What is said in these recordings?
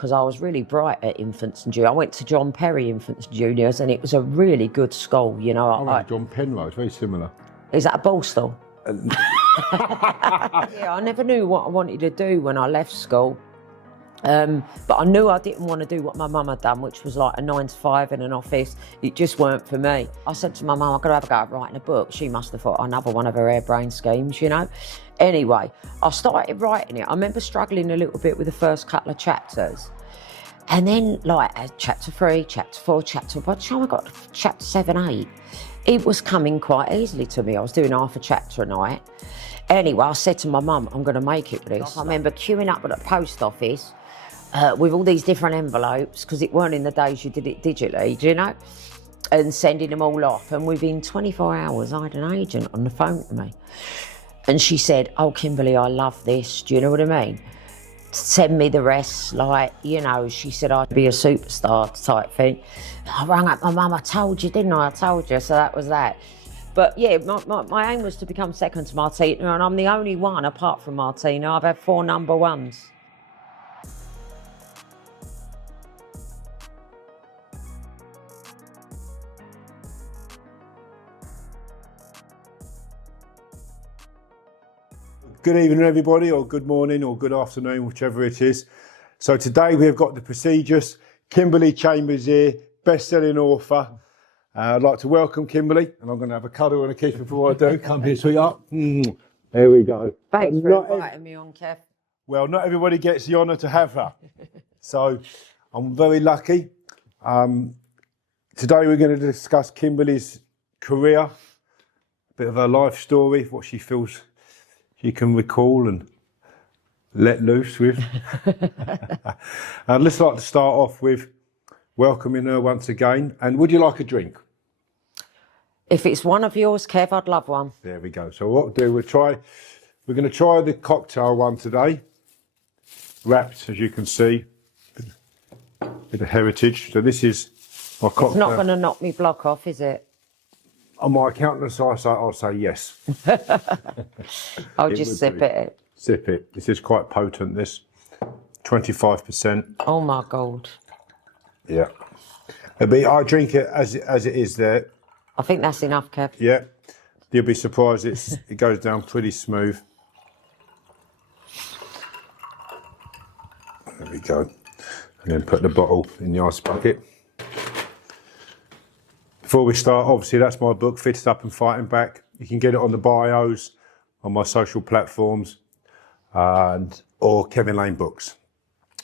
because I was really bright at infants and juniors. I went to John Perry Infants and Juniors, and it was a really good school, you know. I went to John Penrose, very similar. Is that a ball stall? Yeah, I never knew what I wanted to do when I left school. But I knew I didn't want to do what my mum had done, which was like a 9 to 5 in an office. It just weren't for me. I said to my mum, I've got to have a go at writing a book. She must have thought another one of her harebrained schemes, you know. Anyway, I started writing it. I remember struggling a little bit with the first couple of chapters. And then like chapter 3, chapter 4, chapter, by the time I got to chapter 7, 8, it was coming quite easily to me. I was doing half a chapter a night. Anyway, I said to my mum, I'm going to make it this. I remember queuing up at the post office with all these different envelopes, because it weren't in the days you did it digitally, do you know? And sending them all off. And within 24 hours, I had an agent on the phone to me. And she said, oh, Kimberley, I love this. Do you know what I mean? Send me the rest, like, you know, she said I'd be a superstar type thing. I rang up my mum, I told you, didn't I? I told you, so that was that. But yeah, my aim was to become second to Martina, and I'm the only one, apart from Martina. I've had 4 number ones. Good evening, everybody, or good morning, or good afternoon, whichever it is. So today we've got the prestigious Kimberley Chambers here, best-selling author. I'd like to welcome Kimberley, and I'm going to have a cuddle and a kiss before I do. Come here, sweetheart. There we go. Thanks for inviting me on, Kev. Well, not everybody gets the honour to have her. So I'm very lucky. Today we're going to discuss Kimberley's career, a bit of her life story, what she feels she can recall and let loose with. And let's like to start off with welcoming her once again. And would you like a drink? If it's one of yours, Kev, I'd love one. There we go. So what we'll do, we're going to try the cocktail one today. Wrapped, as you can see, with the heritage. So this is my cocktail. It's not going to knock me block off, is it? On my accountant, I'll say yes. I'll just sip it. Sip it. This is quite potent, this. 25%. Oh, my God. Yeah. I drink it as it is there. I think that's enough, Kev. Yeah. You'll be surprised it goes down pretty smooth. There we go. And then put the bottle in the ice bucket. Before we start, obviously that's my book, Fitted Up and Fighting Back. You can get it on the bios, on my social platforms, or Kevin Lane Books.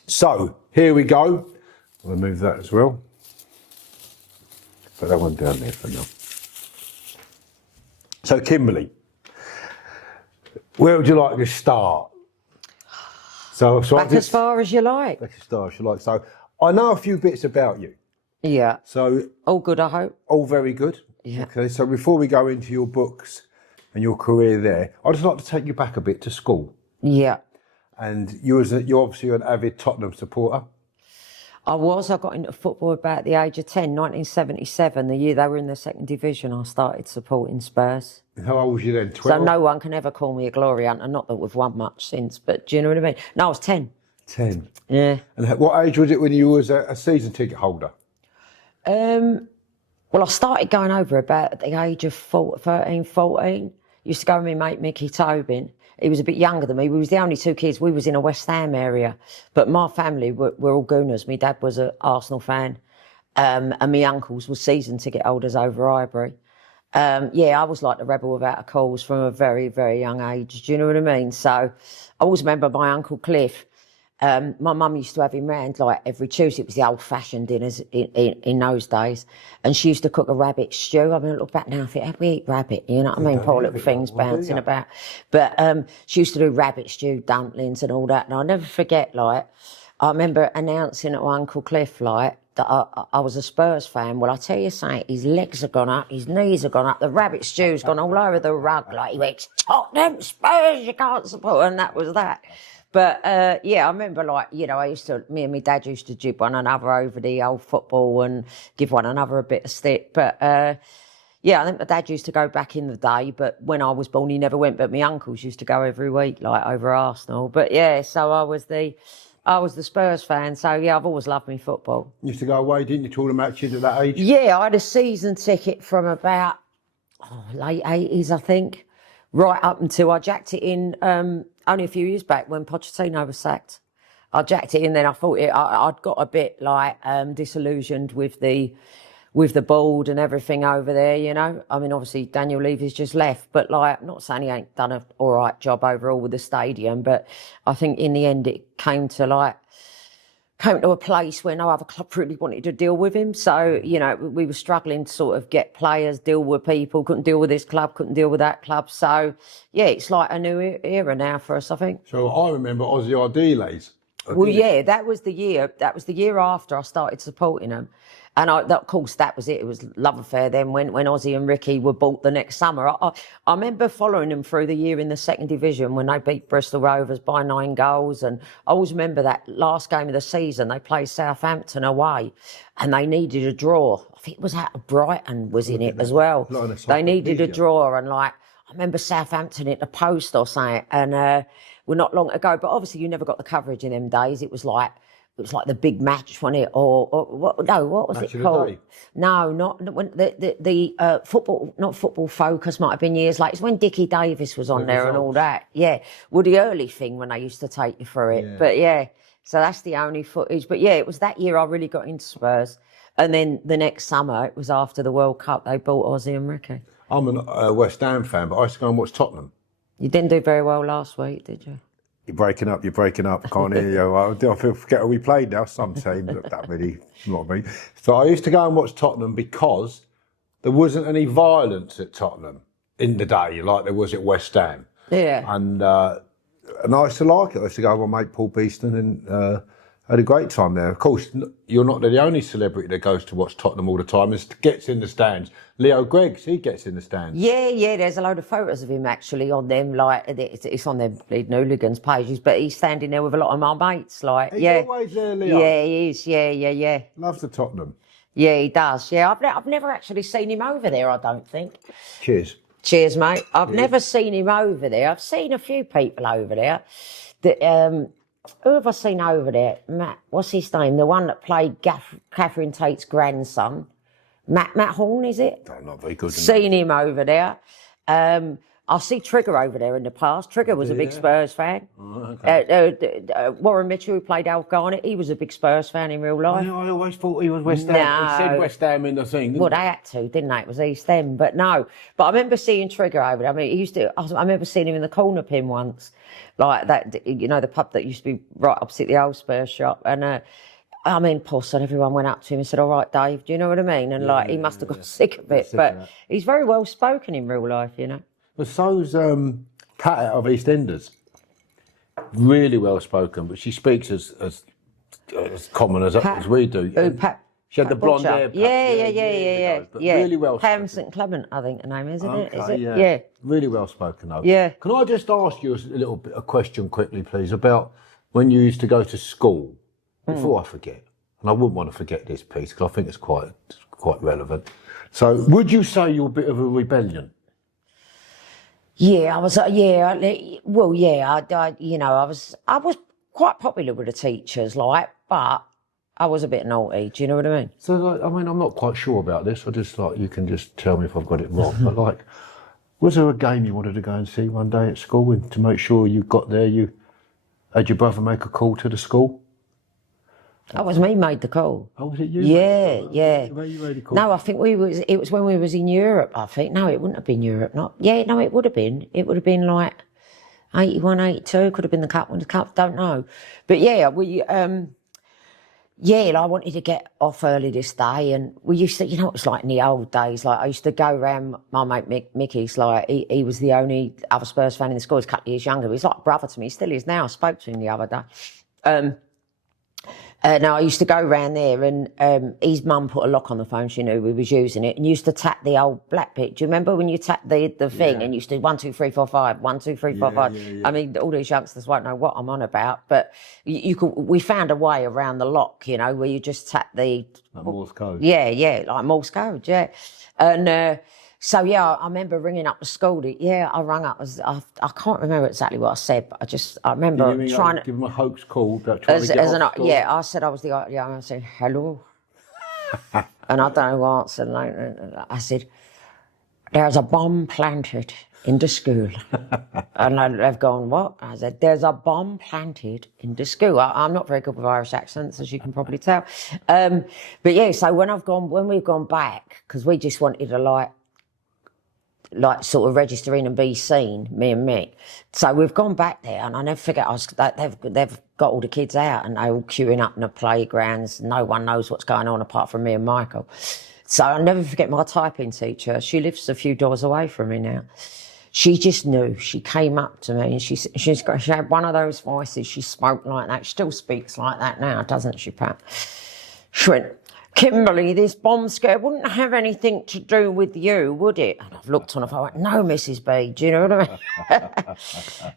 So, here we go. I'll remove that as well. Put that one down there for now. So, Kimberley, where would you like to start? Back as far as you like. Back as far as you like. So, I know a few bits about you. Yeah. So all good, I hope. All very good. Yeah. Okay. So before we go into your books and your career there, I'd just like to take you back a bit to school. Yeah. And you're obviously an avid Tottenham supporter. I got into football about the age of 10, 1977, the year they were in the second division. I started supporting Spurs. How old was you then? 12? So no one can ever call me a glory hunter. Not that we've won much since, but do you know what I mean? No, I was 10. 10. Yeah. And what age was it when you was a season ticket holder? Well, I started going over about at the age of 13, 14. Used to go with my mate Mickey Tobin. He was a bit younger than me. We was the only 2 kids. We was in a West Ham area. But my family were all Gooners. My dad was an Arsenal fan. And my uncles were season ticket holders over Highbury. Yeah, I was like the rebel without a cause from a very, very young age. Do you know what I mean? So I always remember my Uncle Cliff. My mum used to have him round like every Tuesday. It was the old-fashioned dinners in those days. And she used to cook a rabbit stew. I mean, look back now, I think, how we eat rabbit? You know what I mean? Poor little things bouncing about. But she used to do rabbit stew, dumplings and all that. And I'll never forget, like, I remember announcing to Uncle Cliff, like, that I was a Spurs fan. Well, I tell you something, his legs have gone up, his knees have gone up, the rabbit stew's gone all over the rug. Like, he went, Tottenham Spurs, you can't support. And that was that. But, yeah, I remember, like, you know, me and my dad used to jib one another over the old football and give one another a bit of stick. But, yeah, I think my dad used to go back in the day, but when I was born, he never went. But my uncles used to go every week, like, over Arsenal. But, yeah, so I was the I was the Spurs fan, so yeah, I've always loved me football. You used to go away, didn't you, to all the matches at that age? Yeah, I had a season ticket from about late 80s, I think, right up until I jacked it in only a few years back when Pochettino was sacked. I jacked it in, then I thought I'd got a bit like disillusioned with the board and everything over there, you know. I mean, obviously Daniel Levy's just left, but like, I'm not saying he ain't done an all right job overall with the stadium, but I think in the end it came to a place where no other club really wanted to deal with him. So, you know, we were struggling to sort of get players, deal with people, couldn't deal with this club, couldn't deal with that club. So, yeah, it's like a new era now for us, I think. So I remember Aussie Ardiles. Well, yeah, that was the year after I started supporting them. And of course, that was it. It was love affair then when Ozzy and Ricky were bought the next summer. I remember following them through the year in the second division when they beat Bristol Rovers by 9 goals. And I always remember that last game of the season, they played Southampton away and they needed a draw. I think it was out of Brighton was in it as well. They needed a draw and I remember Southampton hit the post or something and well, not long ago. But obviously you never got the coverage in them days. It was like the big match, wasn't it? Or what? No, what was match it called? No, not when the football. Not Football Focus. Might have been years later. It's when Dickie Davis was on there and all that. Yeah, well, the early thing when they used to take you through it. Yeah. But yeah, so that's the only footage. But yeah, it was that year I really got into Spurs, and then the next summer it was after the World Cup they bought Ozzy and Ricky. I'm a West Ham fan, but I used to go and watch Tottenham. You didn't do very well last week, did you? You're breaking up. I can't hear you. I forget who we played now. Some team, but that really not me. So I used to go and watch Tottenham because there wasn't any violence at Tottenham in the day like there was at West Ham. Yeah. And I used to like it. I used to go with my mate Paul Beeston and had a great time there. Of course, you're not the only celebrity that goes to watch Tottenham all the time and gets in the stands. Leo Greggs, he gets in the stands. Yeah, there's a load of photos of him actually on them, like, it's on their Bleeding Hooligans pages, but he's standing there with a lot of my mates, like, He's always there, Leo. Yeah, he is, yeah. Loves the Tottenham. Yeah, he does, yeah. I've never actually seen him over there, I don't think. Cheers, mate. I've never seen him over there. I've seen a few people over there that, who have I seen over there? Matt, what's his name? The one that played Catherine Tate's grandson. Matt Horn, is it? Oh, not very good. Seen him over there. I see Trigger over there in the past. Trigger was a big Spurs fan. Oh, okay. Warren Mitchell, who played Al Garnett, he was a big Spurs fan in real life. I always thought he was West Ham. No. He said West Ham in the thing. Well, they had to, didn't they? It was East End, but no. But I remember seeing Trigger over there. I mean, I remember seeing him in the corner pin once, like that. You know, the pub that used to be right opposite the old Spurs shop, and. I mean, Paul said everyone went up to him and said, "All right, Dave," do you know what I mean? And he must have got sick of it, but he's very well spoken in real life, you know. But so's Pat out of EastEnders. Really well spoken, but she speaks as common as we do. Pat. She had the blonde hair. Yeah. Really well spoken. Pam St Clement, I think the name is, isn't it? Is it? Yeah. Really well spoken though. Yeah. Can I just ask you a question quickly, please, about when you used to go to school? Before I forget, and I wouldn't want to forget this piece because I think it's quite relevant. So, would you say you're a bit of a rebellion? Yeah, I was. Well, yeah, I was quite popular with the teachers, but I was a bit naughty. Do you know what I mean? So, I'm not quite sure about this. I just you can just tell me if I've got it wrong. But was there a game you wanted to go and see one day at school, and to make sure you got there, you had your brother make a call to the school? That was me made the call. Oh, was it you? Yeah. Where you made the call? No, I think it was when we was in Europe, I think. No, it wouldn't have been Europe, it would have been. It would have been like 81, 82, could have been the Cup, don't know. But yeah, I wanted to get off early this day, and we used to, it was like in the old days, I used to go round my mate Mickey's, he was the only other Spurs fan in the school, he's a couple of years younger, but he's like a brother to me, he still is now, I spoke to him the other day. Now, I used to go round there and his mum put a lock on the phone, she knew we was using it, and used to tap the old black bit. Do you remember when you tap the thing and used to 1, 2, 3, 4, 5, 1, 2, 3, 4, 5? Yeah. I mean, all these youngsters won't know what I'm on about, but we found a way around the lock, where you just tap the... Like Morse code. Yeah, like Morse code, yeah. And So yeah, I remember ringing up the school. I rang up. I can't remember exactly what I said, but I remember trying to give them a hoax call, trying to get off school. Yeah, I said I was the I said hello, and I don't know who answered. And I said, "There's a bomb planted in the school," and they've gone, "What?" I said, "There's a bomb planted in the school." I'm not very good with Irish accents, as you can probably tell. But yeah, so when we've gone back, because we just wanted to like sort of register in and be seen, me and Mick. So we've gone back there, and I never forget, they've got all the kids out, and they're all queuing up in the playgrounds. No one knows what's going on apart from me and Michael. So I'll never forget my typing teacher. She lives a few doors away from me now. She just knew. She came up to me, and she had one of those voices. She spoke like that. She still speaks like that now, doesn't she, Pat? She went, "Kimberley, this bomb scare wouldn't have anything to do with you, would it?" And I've looked on her, I went, "No, Mrs. B, do you know what I mean?"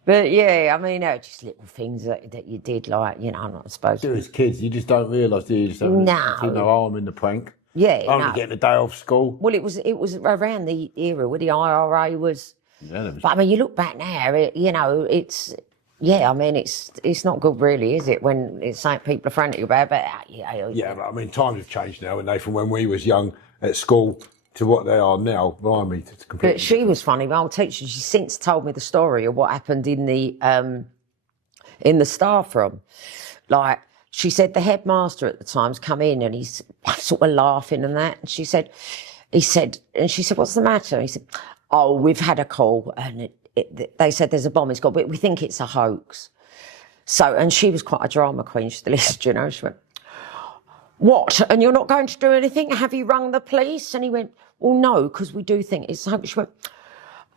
But yeah, I mean, just little things that you did, like, you know, I'm not supposed to. As kids, you just don't realise, do you? Just have no harm in the prank. Yeah, only getting a day off school. Well, it was around the era where the IRA was. Yeah, but I mean, you look back now, you know, it's. Yeah, I mean, it's not good, really, is it? When it's something people are frantic about, but yeah, but I mean, times have changed now, and from when we was young at school to what they are now. Blimey, it's completely. But she was funny. My old teacher, she's since told me the story of what happened in the staff room. Like, she said the headmaster at the time's come in, and he's sort of laughing and that. And she said, and she said, "What's the matter?" He said, "Oh, we've had a call, and they said there's a bomb. It's got, but we think it's a hoax." So, and she was quite a drama queen. She's the list, you know. She went, "What? And you're not going to do anything? Have you rung the police?" And he went, "Well, no, because we do think it's a hoax." She went,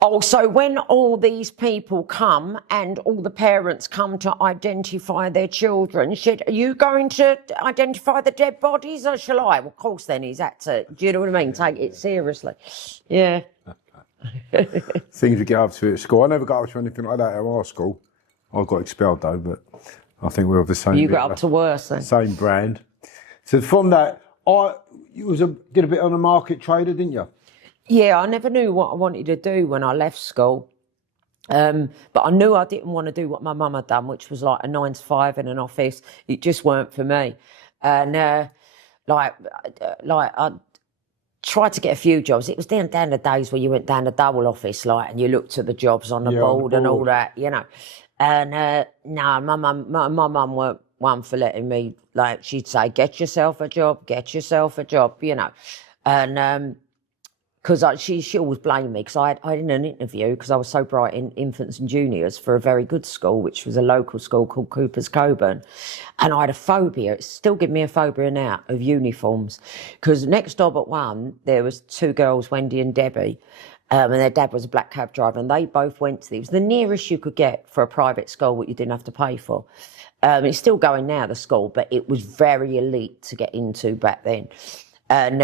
"Oh, so when all these people come and all the parents come to identify their children," she said, "Are you going to identify the dead bodies, or shall I?" Well, of course, then he's had to, do you know what I mean? Take it seriously. Yeah. Things we get up to at school. I never got up to anything like that at our school. I got expelled though, but I think we're of the same. You got up to worse then. Same brand. So from that, did a bit on a market trader, didn't you? Yeah, I never knew what I wanted to do when I left school. But I knew I didn't want to do what my mum had done, which was like a 9 to 5 in an office. It just weren't for me. And like I tried to get a few jobs. It was down the days where you went down the double office, like, and you looked at the jobs on the board and all that, you know. And no, my mum weren't one for letting me, like, she'd say, get yourself a job, you know. And because she always blamed me, because I had in an interview, because I was so bright in infants and juniors for a very good school, which was a local school called Cooper's Coburn, and I had a phobia. It's still giving me a phobia now of uniforms, because next door but one there was 2 girls, Wendy and Debbie, and their dad was a black cab driver, and they both went to it was the nearest you could get for a private school what you didn't have to pay for. It's still going now, the school, but it was very elite to get into back then. And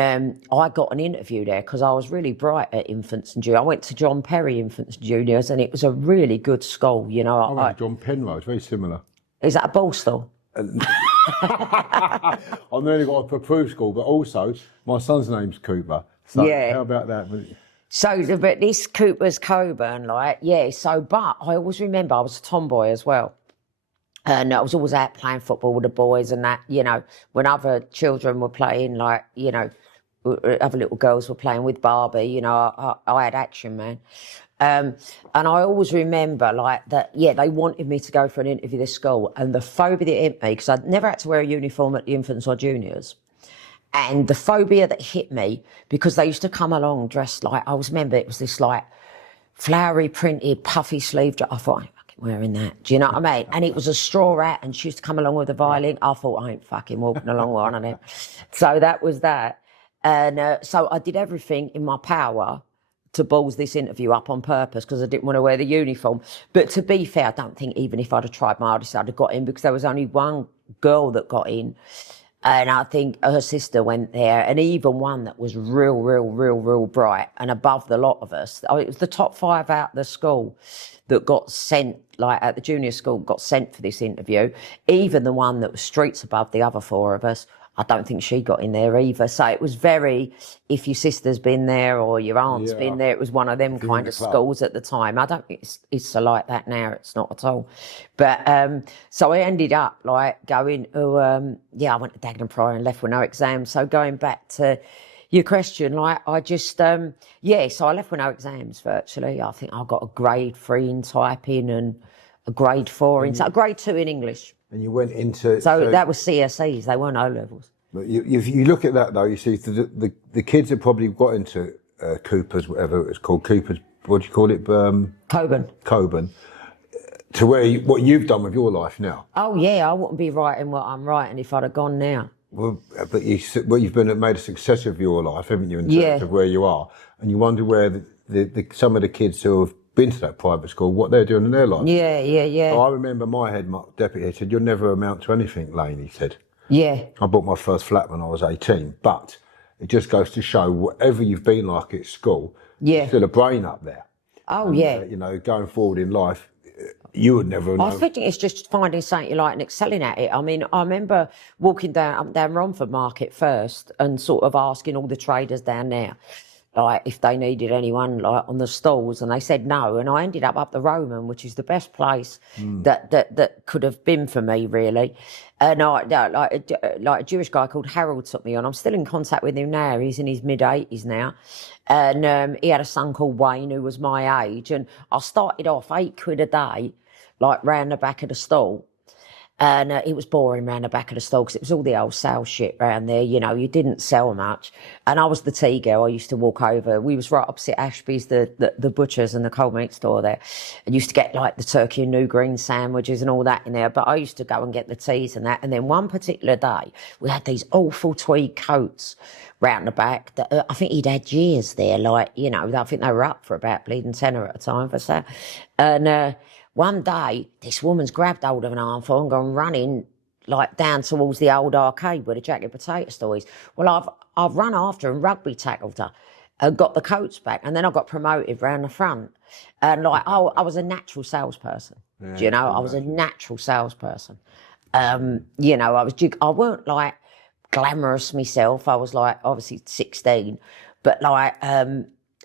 I got an interview there because I was really bright at infants and juniors. I went to John Perry Infants and Juniors, and it was a really good school, you know. I went to John Penrose, very similar. Is that a ball store? I nearly got a approved school, but also my son's name's Cooper. So yeah. How about that? So, but this Cooper's Coburn, like, yeah. So, but I always remember I was a tomboy as well. And I was always out playing football with the boys and that, you know, when other children were playing, like, you know, other little girls were playing with Barbie, you know, I had action, man. And I always remember, like, that, yeah, they wanted me to go for an interview this school, and the phobia that hit me, because I'd never had to wear a uniform at the infants or juniors, and the phobia that hit me, because they used to come along dressed like, I always remember it was this, like, flowery printed, puffy sleeved, I thought, wearing that, do you know what I mean? And it was a straw hat, and she used to come along with a violin. I thought, I ain't fucking walking along with one of them. So that was that. And so I did everything in my power to balls this interview up on purpose, because I didn't want to wear the uniform. But to be fair, I don't think even if I'd have tried my hardest, I'd have got in, because there was only one girl that got in. And I think her sister went there, and even one that was real bright and above the lot of us. It was the top 5 out of the school. that got sent, like at the junior school, got sent for this interview. Even the one that was streets above the other 4 of us, I don't think she got in there either. So it was very, if your sister's been there or your aunt's been there, it was one of them kind of schools at the time. I don't think it's so like that now. It's not at all. But so I ended up like going, I went to Dagenham Priory and left with no exams. So going back to your question, like I just, so I left with no exams virtually. I think I got a grade 3 in typing and a grade 4 in, a grade 2 in English. And you went into... So that was CSEs, they weren't O-levels. But you look at that though, you see the kids that probably got into Cooper's, whatever it's called, Cooper's, what do you call it? Coburn. To what you've done with your life now. Oh yeah, I wouldn't be writing what I'm writing if I'd have gone now. Well, but you've made a success of your life, haven't you, in terms of where you are? And you wonder where some of the kids who have been to that private school, what they're doing in their life. Yeah. So I remember my deputy head said, "You'll never amount to anything, Lane," he said. Yeah. I bought my first flat when I was 18, but it just goes to show whatever you've been like at school, there's still a brain up there. Oh, yeah. You know, going forward in life, you would never know. I think it's just finding something you like and excelling at it. I mean, I remember walking down Romford Market first and sort of asking all the traders down there, like if they needed anyone like on the stalls, and they said no. And I ended up the Roman, which is the best place that could have been for me, really. And like a Jewish guy called Harold took me on. I'm still in contact with him now. He's in his mid-80s now. And he had a son called Wayne who was my age. And I started off £8 a day, like round the back of the stall. And it was boring round the back of the stall because it was all the old sales shit round there. You know, you didn't sell much. And I was the tea girl. I used to walk over. We was right opposite Ashby's, the butchers and the cold meat store there. I used to get like the turkey and new green sandwiches and all that in there. But I used to go and get the teas and that. And then one particular day, we had these awful tweed coats round the back that I think he'd had years there. Like, you know, I think they were up for about bleeding tenner at a time for so. And one day, this woman's grabbed hold of an armful and gone running like down towards the old arcade where the jacket potato store is. Well, I've run after and rugby tackled her and got the coats back, and then I got promoted round the front. And like, I was a natural salesperson. Yeah, do you know? I was a natural salesperson. You know, I weren't like glamorous myself. I was like obviously 16, but like.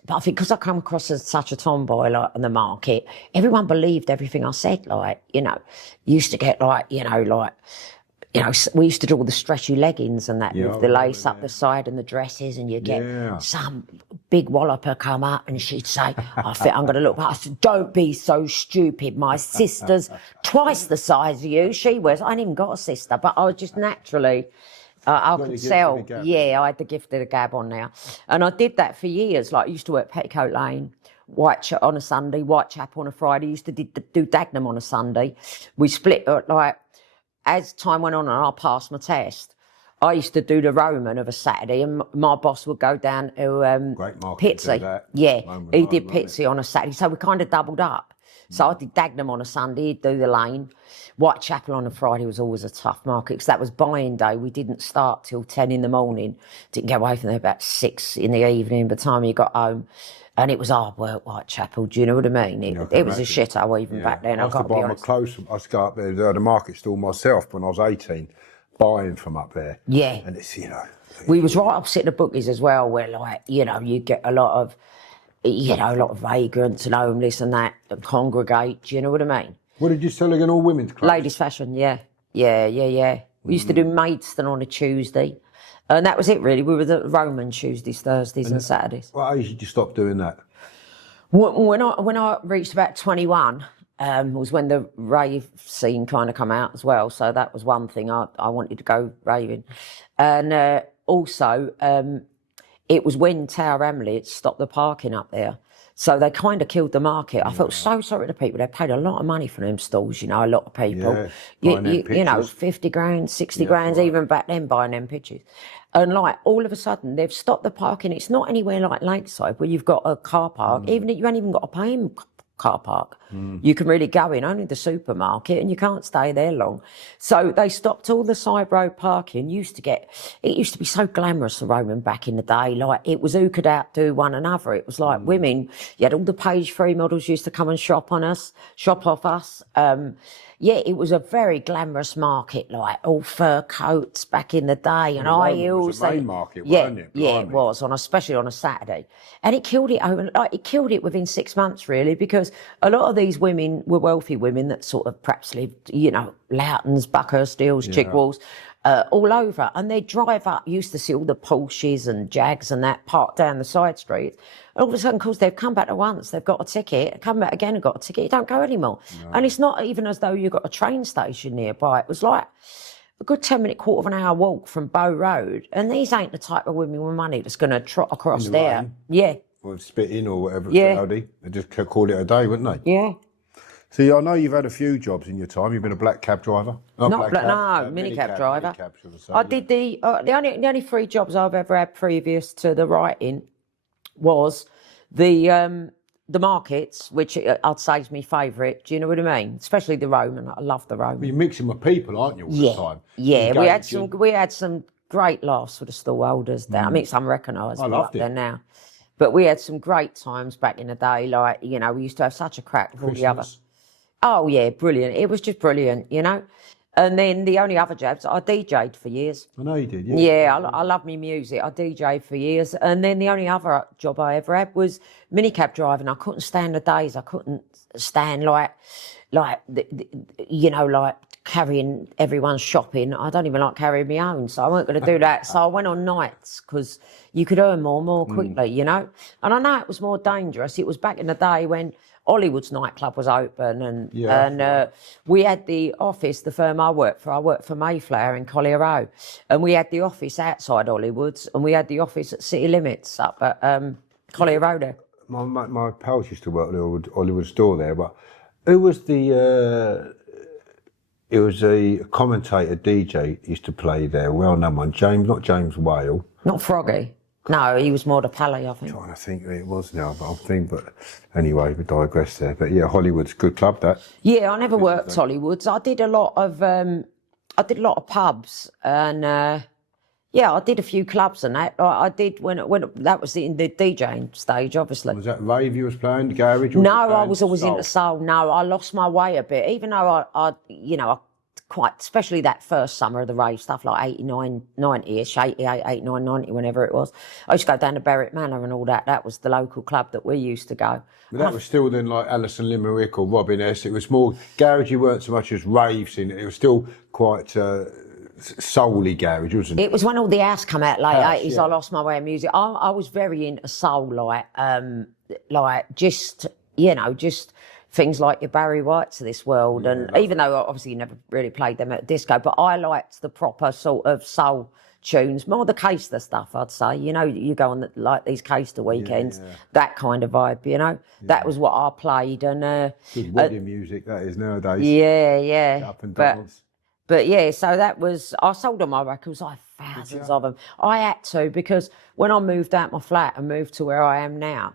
But I think because I come across as such a tomboy, like, on the market, everyone believed everything I said, like, you know. Used to get, like, we used to do all the stretchy leggings and that with the lace up the side and the dresses, and you get some big walloper come up and she'd say, I think I'm going to look back. I said, don't be so stupid. My sister's twice the size of you. She was. I ain't even got a sister, but I was just naturally... I could sell. Yeah, I had the gift of the gab on now. And I did that for years. Like, I used to work Petticoat Lane, Whitechapel on a Sunday, Whitechapel on a Friday. I used to do Dagenham on a Sunday. We split, like, as time went on and I passed my test, I used to do the Roman of a Saturday, and my boss would go down to Pitsy. Yeah, he did Pitsy on a Saturday. So we kind of doubled up. So I did Dagenham on a Sunday, he'd do the Lane. Whitechapel on a Friday was always a tough market because that was buying day. We didn't start till 10 in the morning. Didn't get away from there about 6 in the evening by the time you got home. And it was hard work, Whitechapel, do you know what I mean? It was a shithole even back then, I've got to be honest. I used to go up there, the market stall myself when I was 18, buying from up there. Yeah. And it's, you know... We was right opposite the bookies as well, where, like, you know, you get a lot of vagrants and homeless and that congregate, do you know what I mean? What did you sell again, all women's clothes? Ladies' fashion, yeah. We used to do Maidstone on a Tuesday. And that was it, really. We were the Roman Tuesdays, Thursdays and Saturdays. Well, did you stop doing that? When I reached about 21, was when the rave scene kind of come out as well. So that was one thing. I wanted to go raving. And also, it was when Tower Hamlets stopped the parking up there. So they kind of killed the market. I felt so sorry to people. They paid a lot of money for them stalls, you know, a lot of people. You know, 50 grand, 60 grand, even back then buying them pictures. And like, all of a sudden, they've stopped the parking. It's not anywhere like Lakeside where you've got a car park, even if you ain't even got to pay them car park. You can really go in only the supermarket and you can't stay there long. So they stopped all the side road parking. It used to be so glamorous, the Roman, back in the day. Like, it was who could outdo one another. It was like women, you had all the page 3 models used to come and shop off us. Yeah, it was a very glamorous market, like all fur coats back in the day and high heels. It was a main market, yeah, wasn't it? Yeah, it was, especially on a Saturday. And it killed it within 6 months, really, because a lot of these women were wealthy women that sort of perhaps lived, Loutons, Buckhurst Hills, Chigwells, all over. And they'd drive up, used to see all the Porsches and Jags and that parked down the side streets. And all of a sudden, of course, they've come back once, they've got a ticket, come back again and got a ticket, you don't go anymore. No. And it's not even as though you've got a train station nearby. It was like a good 10-minute, quarter of an hour walk from Bow Road. And these ain't the type of women with money that's going to trot across there. Rain. Yeah. Or spit in or whatever. Yeah. Saudi. They just call it a day, wouldn't they? Yeah. See, I know you've had a few jobs in your time. You've been a black cab driver. Minicab driver. I did the only 3 jobs I've ever had previous to the writing was the markets, which I'd say is my favourite. Do you know what I mean? Especially the Roman. I love the Roman. Well, you're mixing with people, aren't you, all the time? Yeah, we had some great laughs with the stallholders there. I mean, some recognisable up there now. But we had some great times back in the day. Like, we used to have such a crack with all the other. Oh, yeah, brilliant. It was just brilliant, And then the only other jobs, I DJ'd for years. I know you did, yeah. Yeah, I love me music. I DJ'd for years. And then the only other job I ever had was minicab driving. I couldn't stand the days. I couldn't stand, like carrying everyone's shopping. I don't even like carrying my own, so I weren't going to do that. So I went on nights because you could earn more quickly, And I know it was more dangerous. It was back in the day when Hollywood's nightclub was open, and we had the office, the firm I worked for Mayflower in Collier Row, and we had the office outside Hollywood's, and we had the office at City Limits up at Collier Row there. My pals used to work at the Hollywood store there, but who was the... It was a commentator DJ used to play there, well-known one. Not James Whale. Not Froggy. No, he was more the Pally, I think. I'm trying to think who it was now, but anyway, we digress there. But yeah, Hollywood's a good club, that. Yeah, I never worked Hollywood's. I did a lot of pubs, and I did a few clubs and that. I did when that was in the DJing stage, obviously. Was that rave you was playing, the garage? No, I was always into soul. No, I lost my way a bit, even though I quite, especially that first summer of the rave stuff, like 89, 90-ish, 88, 89, 90, whenever it was. I used to go down to Berwick Manor and all that. That was the local club that we used to go. But that was still then like Alison Limerick or Robin S. It was more garage. You weren't so much as raves in it. It was still quite soul-y garage, wasn't it? It was when all the house come out late 80s. I lost my way of music. I was very into soul, just things like your Barry Whites of this world. And even though obviously you never really played them at disco, but I liked the proper sort of soul tunes, more the Caister stuff, I'd say. You go on these Caister weekends, that kind of vibe, That was what I played. And good wedding music, that is, nowadays. Yeah. Up and downs. But yeah, so that was, I sold all my records, I had thousands of them. I had to, because when I moved out my flat and moved to where I am now,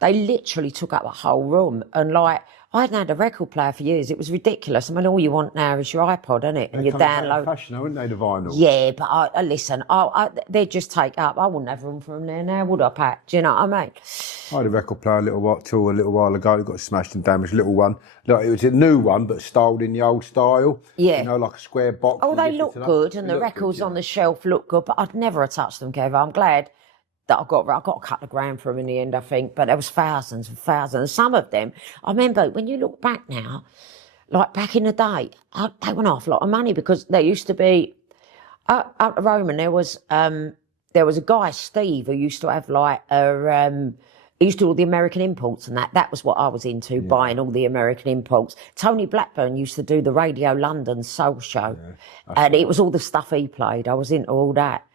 they literally took up a whole room. And I hadn't had a record player for years. It was ridiculous. I mean, all you want now is your iPod, isn't it? And you download. Fashion, aren't they, the vinyl? Yeah, but listen, they'd just take up. I wouldn't have room for them there now, would I, Pat? Do you know what I mean? I had a record player a little while ago. It got smashed and damaged, little one. Like, it was a new one, but styled in the old style. Yeah. Like a square box. Oh, they look good, and the records on the shelf look good, but I'd never have touched them, Kev. I'm glad that I got a couple of grand for them in the end, I think, but there was thousands and thousands. Some of them, I remember when you look back now, like back in the day, they went off a lot of money, because there used to be, out at Roman, there was a guy, Steve, who used to have he used to do all the American imports and that. That was what I was into, buying all the American imports. Tony Blackburn used to do the Radio London Soul Show, and it was all the stuff he played. I was into all that.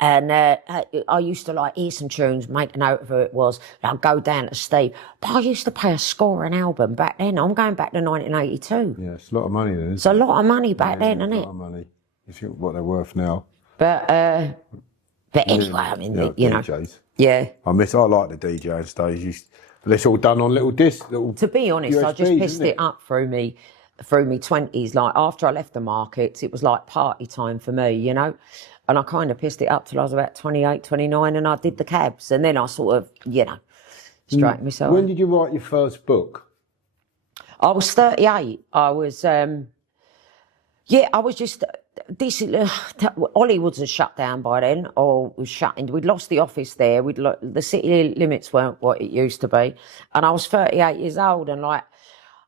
And I used to hear some tunes, make a note of who it was. I'd go down to Steve. But I used to pay a score an album back then. I'm going back to 1982. Yeah, it's a lot of money then. It's a lot of money back then, isn't it? It's a lot of money. If you what they're worth now. But anyway, I mean, DJs. Yeah. I like the DJing stage. But it's all done on little discs. To be honest, I just USBs, pissed isn't it up through me 20s. Like after I left the markets, it was like party time for me, you know. And I kind of pissed it up till I was about 28, 29, and I did the cabs. And then I sort of, you know, straightened myself. When did you write your first book? I was 38. I was, I was just, Hollywood's had shut down by then, or was shutting. We'd lost the office there. The city limits weren't what it used to be. And I was 38 years old, and like,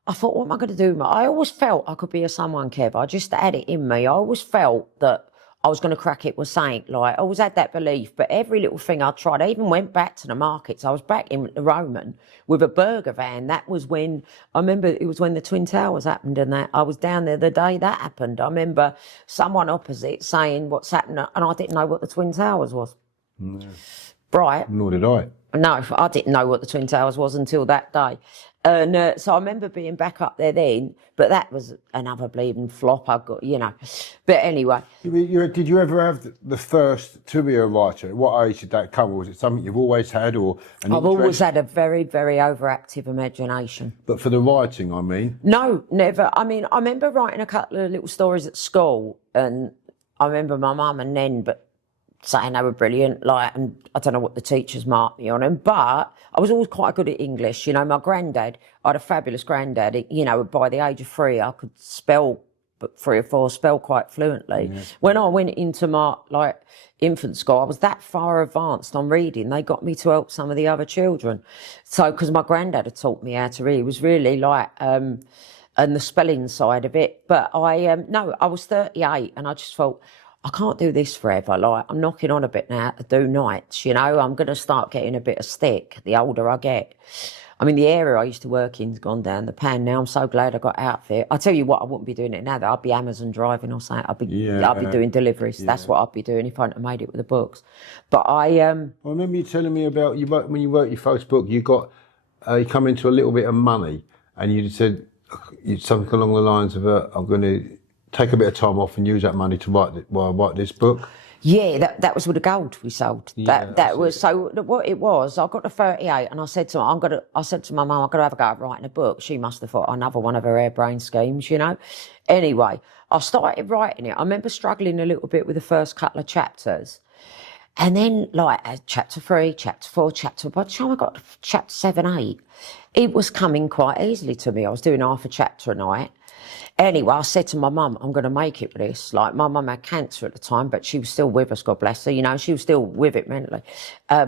I thought, what am I going to do? I always felt I could be a someone, Kev. I just had it in me. I always felt that I was going to crack it with something. Like, I always had that belief, but every little thing I tried, I even went back to the markets. I was back in the Roman with a burger van. That was when, I remember it was when the Twin Towers happened and that. I was down there the day that happened. I remember someone opposite saying what's happening, and I didn't know what the Twin Towers was. No. Right. Nor did I. No, I didn't know what the Twin Towers was until that day. And so I remember being back up there then, but that was another bleeding flop. I got, you know. But anyway. Did you ever have the thirst to be a writer? What age did that come? Was it something you've always had, or an I've interest? always had a very, very overactive imagination. But for the writing, I mean? No, never. I mean, I remember writing a couple of little stories at school, and I remember my mum and Nen, but saying they were brilliant, like, and I don't know what the teachers marked me on them, but I was always quite good at English. You know, my granddad, I had a fabulous granddad. You know, by the age of 3, I could spell, but 3 or 4, spell quite fluently. Yeah. When I went into my, like, infant school, I was that far advanced on reading, they got me to help some of the other children. So, because my granddad had taught me how to read, it was really like, and the spelling side of it. But I was 38, and I just thought, I can't do this forever. Like, I'm knocking on a bit now to do nights, you know. I'm going to start getting a bit of stick the older I get. I mean, the area I used to work in's gone down the pan now. I'm so glad I got out of it. I tell you what, I wouldn't be doing it now, though. I'd be Amazon driving or something. I'd be doing deliveries. Yeah. That's what I'd be doing if I hadn't made it with the books. But I remember you telling me about when you wrote your first book, you come into a little bit of money, and you said something along the lines of, I'm going to take a bit of time off and use that money to write this book. Yeah, that was with the gold we sold. Yeah, that was so. What it was, I got to 38, and I said to her, I said to my mum, I'm gonna have a go at writing a book. She must have thought another one of her harebrained schemes, you know. Anyway, I started writing it. I remember struggling a little bit with the first couple of chapters, and then like chapter 3, chapter 4, by the time I got to chapter 7, 8, it was coming quite easily to me. I was doing half a chapter a night. Anyway, I said to my mum, I'm going to make it with this. Like, my mum had cancer at the time, but she was still with us, God bless her. You know, she was still with it mentally. I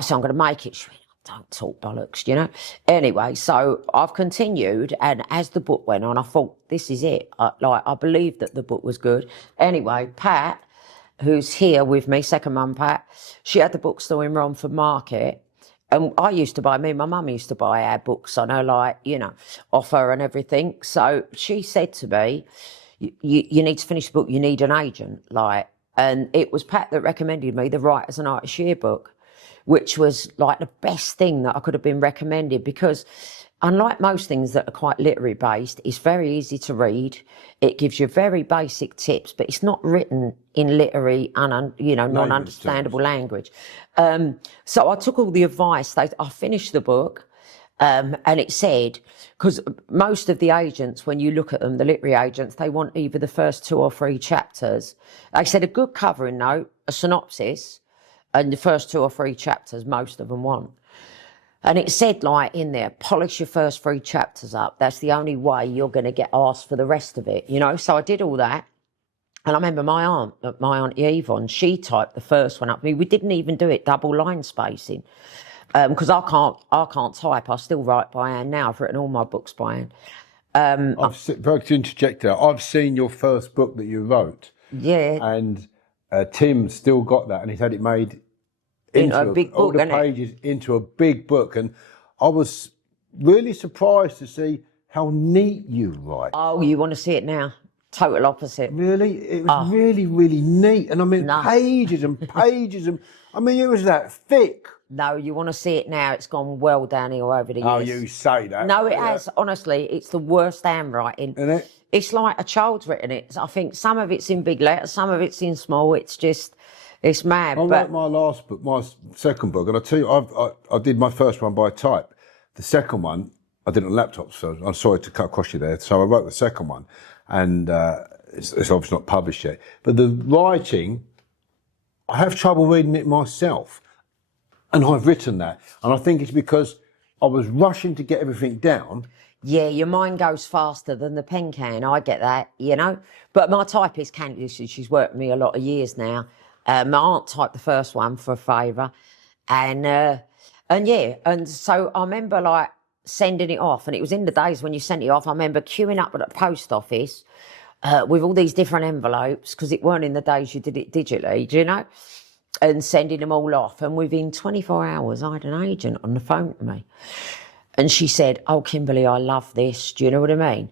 said, I'm going to make it. She went, don't talk bollocks, you know. Anyway, so I've continued, and as the book went on, I thought, this is it. I believed that the book was good. Anyway, Pat, who's here with me, second mum Pat, she had the bookstore in Romford Market. And me and my mum used to buy our books on her, like, you know, offer and everything. So she said to me, you need to finish the book, you need an agent, like. And it was Pat that recommended me the Writers and Artists Yearbook, which was like the best thing that I could have been recommended, because unlike most things that are quite literary based, it's very easy to read. It gives you very basic tips, but it's not written in literary, non-understandable language. So I took all the advice. I finished the book, and it said, because most of the agents, when you look at them, the literary agents, they want either the first 2 or 3 chapters. They said a good covering note, a synopsis, and the first 2 or 3 chapters, most of them want. And it said, like, in there, polish your first 3 chapters up. That's the only way you're going to get asked for the rest of it, you know? So I did all that. And I remember my aunt Yvonne, she typed the first one up. I mean, we didn't even do it double line spacing, because I can't type. I still write by hand now. I've written all my books by hand. If I could interject there, I've seen your first book that you wrote. Yeah. And Tim's still got that, and he's had it made into a big book, all the pages into a big book, and I was really surprised to see how neat you write. Oh, you want to see it now? Total opposite. Really? It was really, really neat. And I mean, pages and pages. And I mean, it was that thick. No, you want to see it now. It's gone well downhill over the years. Oh, you say that. No, it has. Honestly, it's the worst handwriting. Isn't it? It's like a child's written it. I think some of it's in big letters, some of it's in small. It's just, it's mad. I wrote my last book, my second book, and I tell you, I did my first one by type. The second one, I did it on laptop, so I'm sorry to cut across you there. So I wrote the second one, and it's obviously not published yet. But the writing, I have trouble reading it myself. And I've written that. And I think it's because I was rushing to get everything down. Yeah, your mind goes faster than the pen can. I get that, you know. But my typist, Candice, she's worked with me a lot of years now. My aunt typed the first one for a favour. And yeah, and so I remember like sending it off. And it was in the days when you sent it off. I remember queuing up at the post office with all these different envelopes, because it weren't in the days you did it digitally, do you know? And sending them all off. And within 24 hours, I had an agent on the phone to me. And she said, oh, Kimberley, I love this. Do you know what I mean?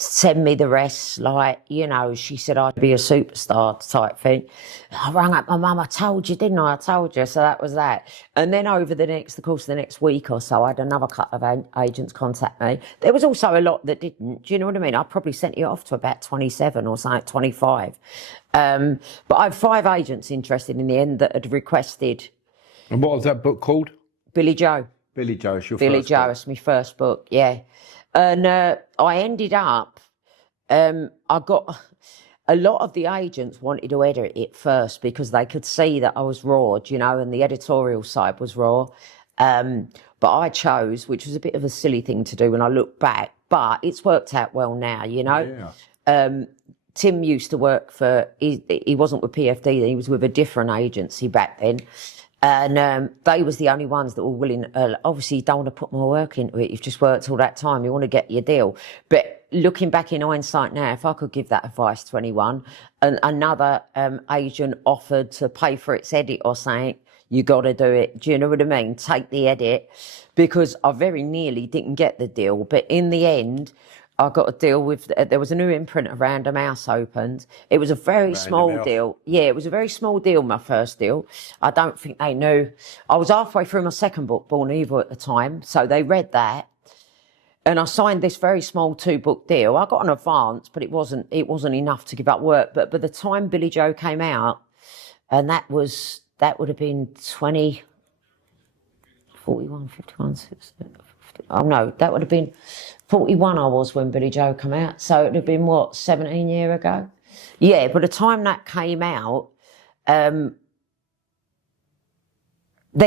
Send me the rest. Like, you know, she said I'd be a superstar type thing. I rang up my mum. I told you, didn't I? I told you. So that was that. And then over the course of the next week or so, I had another couple of agents contact me. There was also a lot that didn't. Do you know what I mean? I probably sent it off to about 27 or something, 25. But I had 5 agents interested in the end that had requested. And what was that book called? Billy Joe. Billy Joe, it's your Billy first Joe, book. it's my first book, yeah. And I ended up, I got, a lot of the agents wanted to edit it first because they could see that I was raw, you know, and the editorial side was raw. But I chose, which was a bit of a silly thing to do when I look back, but it's worked out well now, you know. Yeah. Tim used to work for, he wasn't with PFD, he was with a different agency back then. And they was the only ones that were willing, obviously you don't want to put more work into it, you've just worked all that time, you want to get your deal. But looking back in hindsight now, if I could give that advice to anyone, and another agent offered to pay for its edit or something, you got to do it. Do you know what I mean? Take the edit, because I very nearly didn't get the deal. But in the end, I got a deal with, there was a new imprint of Random House opened. It was a very small deal. Yeah, it was a very small deal, my first deal. I don't think they knew. I was halfway through my second book, Born Evil, at the time. So they read that. And I signed this very small 2-book deal. I got an advance, but it wasn't enough to give up work. But by the time Billy Joe came out, and that would have been 20, 41, 51, 60, oh no, that would have been 41 I was when Billy Joe came out. So it would have been, what, 17 years ago? Yeah, by the time that came out, they'd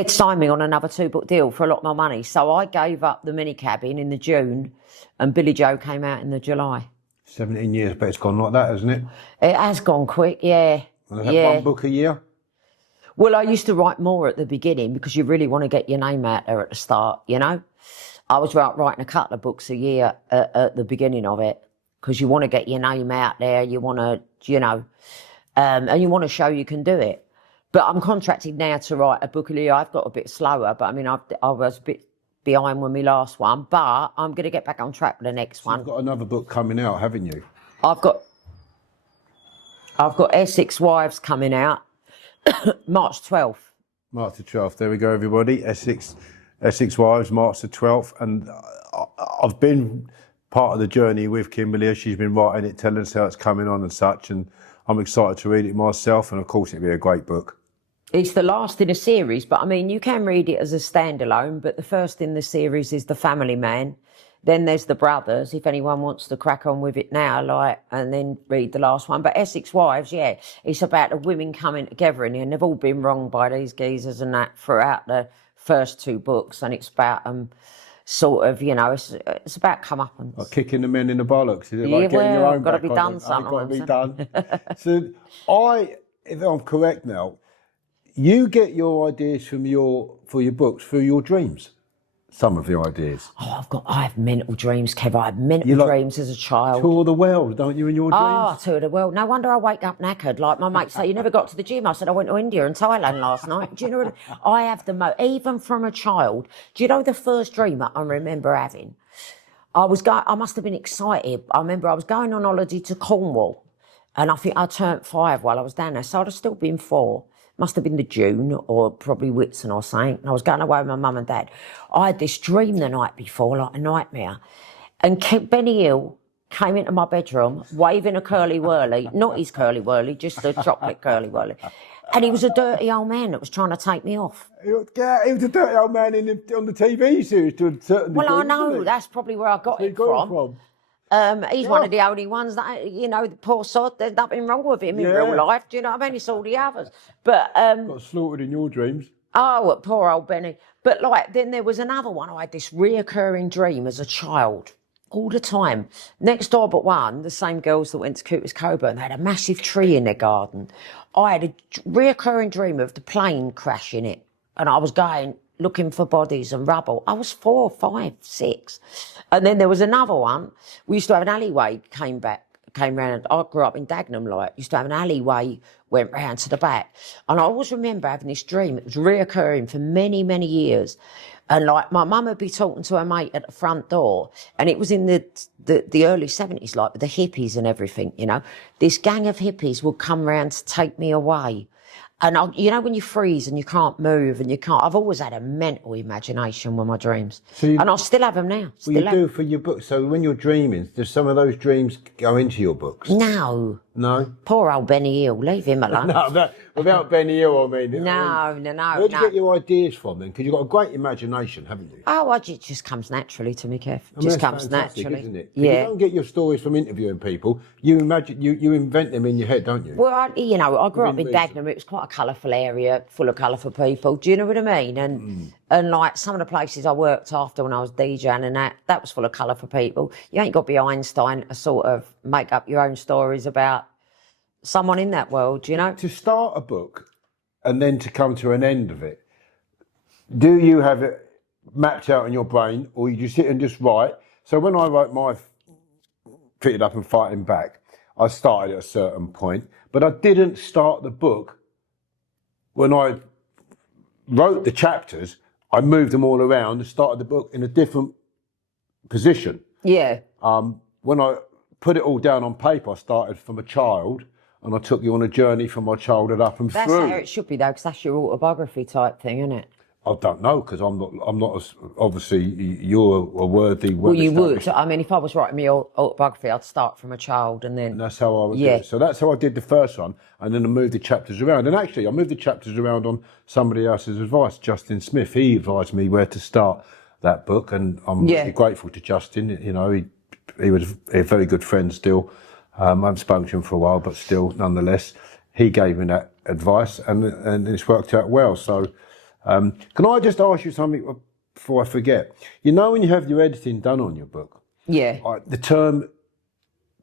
signed me on another 2-book deal for a lot more money. So I gave up the mini cabin in the June, and Billy Joe came out in the July. 17 years, but it's gone like that, hasn't it? It has gone quick, yeah. Yeah. 1 book a year? Well, I used to write more at the beginning because you really want to get your name out there at the start, you know? I was writing a couple of books a year at the beginning of it because you want to get your name out there, you want to, you know, and you want to show you can do it. But I'm contracted now to write a book a year. I've got a bit slower, but I mean, I was a bit behind with my last one, but I'm going to get back on track with the next one. You've got another book coming out, haven't you? I've got Essex Wives coming out March 12th. March the 12th. There we go, everybody. Essex Wives, March the 12th. And I've been part of the journey with Kimberley. She's been writing it, telling us how it's coming on and such. And I'm excited to read it myself. And of course, it'll be a great book. It's the last in a series, but I mean, you can read it as a standalone, but the first in the series is The Family Man. Then there's The Brothers, if anyone wants to crack on with it now, and then read the last one. But Essex Wives, yeah, it's about the women coming together in here, and they've all been wronged by these geezers and that throughout the first 2 books, and it's about sort of, you know, it's about comeuppance. Like kicking the men in the bollocks, is it? Like getting your own got to back be on done them? sometimes. Got to be done. So if I'm correct now, you get your ideas for your books through your dreams. Some of your ideas. Oh, I have mental dreams, Kev. I had mental dreams as a child. Tour the world, don't you, in your dreams? Oh, tour the world. No wonder I wake up knackered. Like my mates say, you never got to the gym. I said, I went to India and Thailand last night. Do you know what I have even from a child, do you know the first dream that I remember having? I must have been excited. I remember I was going on holiday to Cornwall, and I think I turned 5 while I was down there. So I'd have still been 4. Must have been the June or probably Whitsun or something. And I was going away with my mum and dad. I had this dream the night before, like a nightmare. And Benny Hill came into my bedroom waving a curly whirly, not his curly whirly, just a chocolate curly whirly. And he was a dirty old man that was trying to take me off. He was a dirty old man on the TV series to a certain degree. Well, I know, that's probably where I got it from. He's one of the only ones that, you know, the poor sod, there's nothing wrong with him in real life. Do you know what I mean? It's all the others. But got slaughtered in your dreams. Oh, poor old Benny. But like, then there was another one. I had this reoccurring dream as a child all the time. Next door but one, the same girls that went to Cooper's Coburn, they had a massive tree in their garden. I had a reoccurring dream of the plane crashing it. And I was going, looking for bodies and rubble. I was 4, 5, 6. And then there was another one. We used to have an alleyway came round. I grew up in Dagenham, like, used to have an alleyway, went round to the back. And I always remember having this dream. It was reoccurring for many, many years. And like, my mum would be talking to her mate at the front door, and it was in the early 70s, like with the hippies and everything, you know. This gang of hippies would come round to take me away. And you know, when you freeze and you can't move and you can't, I've always had a mental imagination with my dreams. And I still have them now. Well, you do for your books. So when you're dreaming, does some of those dreams go into your books? No. No? Poor old Benny Hill, leave him alone. No, without Benny Hill, I mean. No. Where do you get your ideas from then? Because you've got a great imagination, haven't you? Oh, it just comes naturally to me, Kev. Just comes naturally. Isn't it? Yeah. You don't get your stories from interviewing people. You imagine, you invent them in your head, don't you? Well, I grew up in Dagenham. It was quite a colourful area, full of colourful people. Do you know what I mean? And like some of the places I worked after when I was DJing and that was full of colourful people. You ain't got to be Einstein to sort of make up your own stories about someone in that world, you know? To start a book and then to come to an end of it, do you have it mapped out in your brain, or you just sit and just write? So when I wrote my Fitted Up and Fighting Back, I started at a certain point, but I didn't start the book. When I wrote the chapters, I moved them all around and started the book in a different position. Yeah. When I put it all down on paper, I started from a child, and I took you on a journey from my childhood up and That's through. how it should be, though, because that's your autobiography type thing, isn't it? I don't know, because I'm not as, obviously, you're a worthy... Well, you would. I mean, if I was writing my autobiography, I'd start from a child and then... And that's how I would do it. So that's how I did the first one, and then I moved the chapters around. And actually, I moved the chapters around on somebody else's advice, Justin Smith. He advised me where to start that book, and I'm really grateful to Justin. You know, he was a very good friend still. I haven't spoken to him for a while, but still, nonetheless, he gave me that advice, and it's worked out well. So... can I just ask you something before I forget? You know, when you have your editing done on your book, the term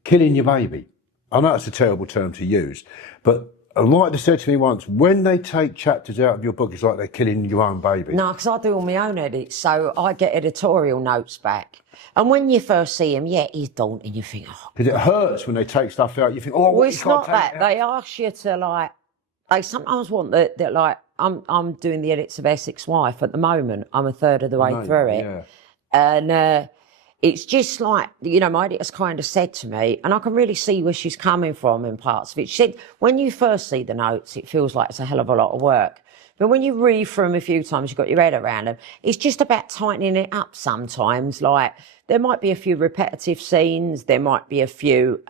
killing your baby, I know it's a terrible term to use, but a writer said to me once, when they take chapters out of your book, it's like they're killing your own baby. No, because I do all my own edits, so I get editorial notes back. And when you first see him, he's daunting, you think, oh. Because it hurts when they take stuff out, you think, oh, well, it's not that. They ask you to, like, they sometimes want that like, I'm doing the edits of Essex Wife at the moment. I'm a third of the way through it. And it's just like, you know, my editor's kind of said to me, and I can really see where she's coming from in parts of it. She said, when you first see the notes, it feels like it's a hell of a lot of work. But when you read through them a few times, you've got your head around them, it's just about tightening it up sometimes. Like, there might be a few repetitive scenes, there might be a few...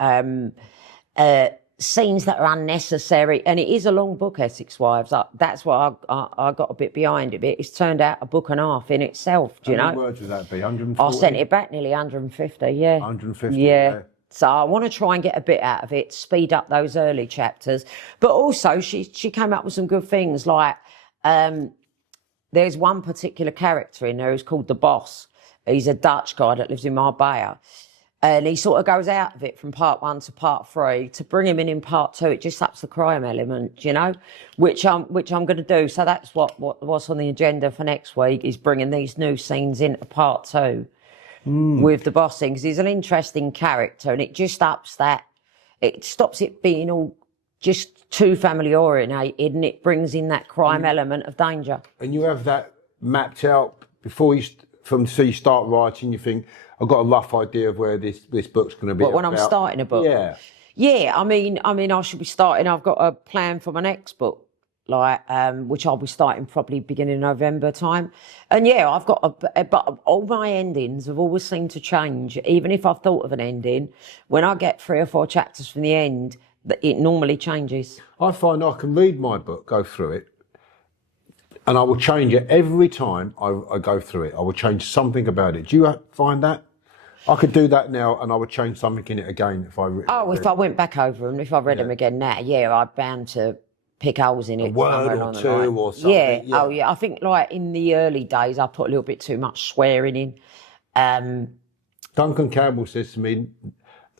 scenes that are unnecessary, and it is a long book, Essex Wives. That's why I got a bit behind it. It's turned out a book and a half in itself, do you know? How many words would that be, 140? I sent it back nearly 150, 150, yeah. So I want to try and get a bit out of it, speed up those early chapters. But also, she came up with some good things, like there's one particular character in there who's called the Boss. He's a Dutch guy that lives in Marbella. And he sort of goes out of it from part 1 to part 3 to bring him in part 2. It just ups the crime element, you know, which I'm going to do. So that's what's on the agenda for next week, is bringing these new scenes into part 2 with the bossing, because he's an interesting character, and it just ups that. It stops it being all just too family orientated, and it brings in that crime element of danger. And you have that mapped out before you start writing. You think, I've got a rough idea of where this book's going to be. But when I'm starting a book, I mean, I should be starting. I've got a plan for my next book, like which I'll be starting probably beginning of November time. And I've got but all my endings have always seemed to change. Even if I've thought of an ending, when I get 3 or 4 chapters from the end, it normally changes. I find I can read my book, go through it, and I will change it every time I go through it. I will change something about it. Do you find that? I could do that now, and I would change something in it again if I. If I went back over them, if I read them again now, I'm bound to pick holes in it. A word or two or something. Yeah. Yeah. Oh yeah. I think like in the early days, I put a little bit too much swearing in. Duncan Campbell says to me,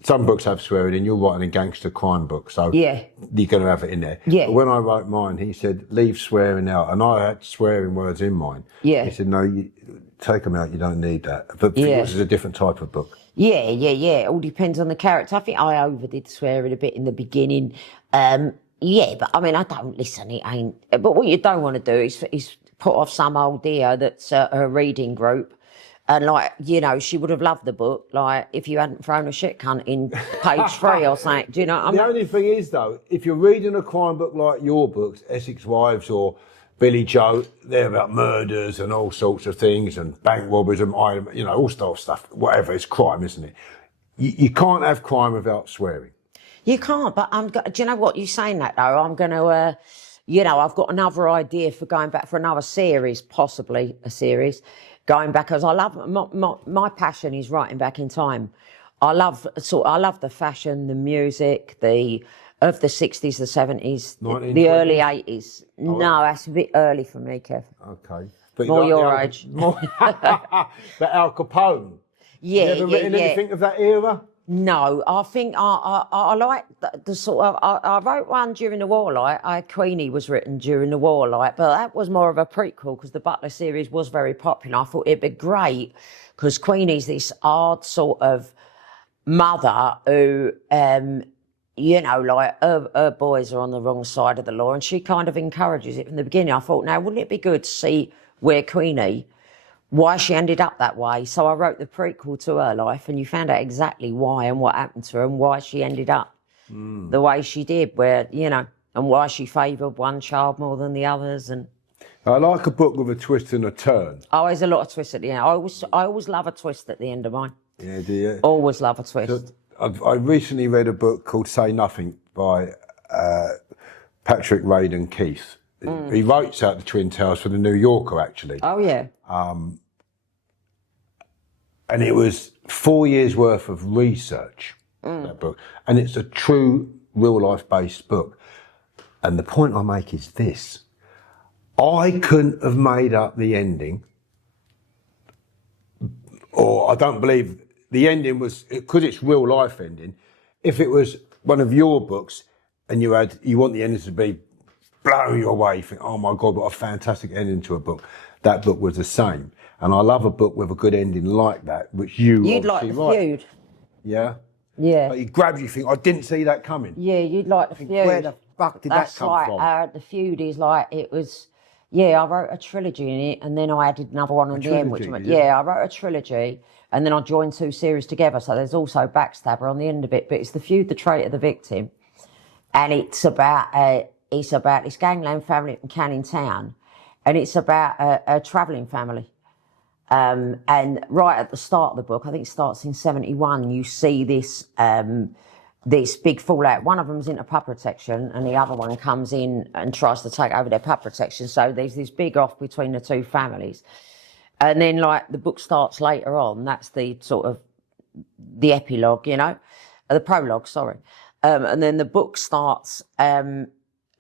some books have swearing in. You're writing a gangster crime book, so Yeah. you're going to have it in there. Yeah. But when I wrote mine, he said, leave swearing out. And I had swearing words in mine. Yeah. He said, no, you take them out. You don't need that. But this is a different type of book. Yeah. It all depends on the character. I think I overdid swearing a bit in the beginning. But I mean, I don't listen. It ain't. But what you don't want to do is put off some old dear that's a reading group. And like, she would have loved the book, like, if you hadn't thrown a shit cunt in page 3 or something. Do you know what I mean? The only thing is, though, if you're reading a crime book like your books, Essex Wives or Billy Joe, they're about murders and all sorts of things and bank robberies and, all sort of stuff. Whatever, it's crime, isn't it? You can't have crime without swearing. You can't, but do you know what? You're saying that, though. I'm going to, I've got another idea for going back for another series, possibly a series. Going back, because I love my passion is writing back in time. I love the fashion, the music, of the 60s, the 70s, the early 80s. No, that's a bit early for me, Kev. Okay, but more your age. More. But Al Capone. Yeah, you ever written anything of that era? No, I think I like the sort of. I wrote one during the war, like Queenie was written during the war, like, but that was more of a prequel because the Butler series was very popular. I thought it'd be great because Queenie's this odd sort of mother who, like her boys are on the wrong side of the law, and she kind of encourages it from the beginning. I thought, now wouldn't it be good to see where Queenie, why she ended up that way. So I wrote the prequel to her life, and you found out exactly why and what happened to her and why she ended up the way she did, where, and why she favoured one child more than the others. And I like a book with a twist and a turn. Always a lot of twists at the end. I always love a twist at the end of mine. Yeah, do you? Always love a twist. So I recently read a book called Say Nothing by Patrick Radden Keith. He writes out the Twin Towers for the New Yorker, actually. Oh, yeah. And it was 4 years worth of research, that book. And it's a true real-life based book. And the point I make is this. I couldn't have made up the ending, or I don't believe the ending was, because it's real-life ending, if it was one of your books and you want the ending to be blowing you away, you think, oh my God, what a fantastic ending to a book. That book was the same. And I love a book with a good ending like that, which you'd like the write. Feud. Yeah? Yeah. Like, it grabs you, you think, I didn't see that coming. Yeah, you'd like the feud. Where the fuck did that come from? The feud is like, it was, I wrote a trilogy in it, and then I added another one on the end, which meant, I wrote a trilogy, and then I joined 2 series together, so there's also Backstabber on the end of it, but it's the feud, the trait of the victim, and it's about this gangland family in Canning Town, and it's about a travelling family. And right at the start of the book, I think it starts in 71, you see this big fallout. One of them's into pub protection and the other one comes in and tries to take over their pub protection. So there's this big off between the 2 families. And then like the book starts later on, that's the sort of the epilogue, the prologue, sorry. And then the book starts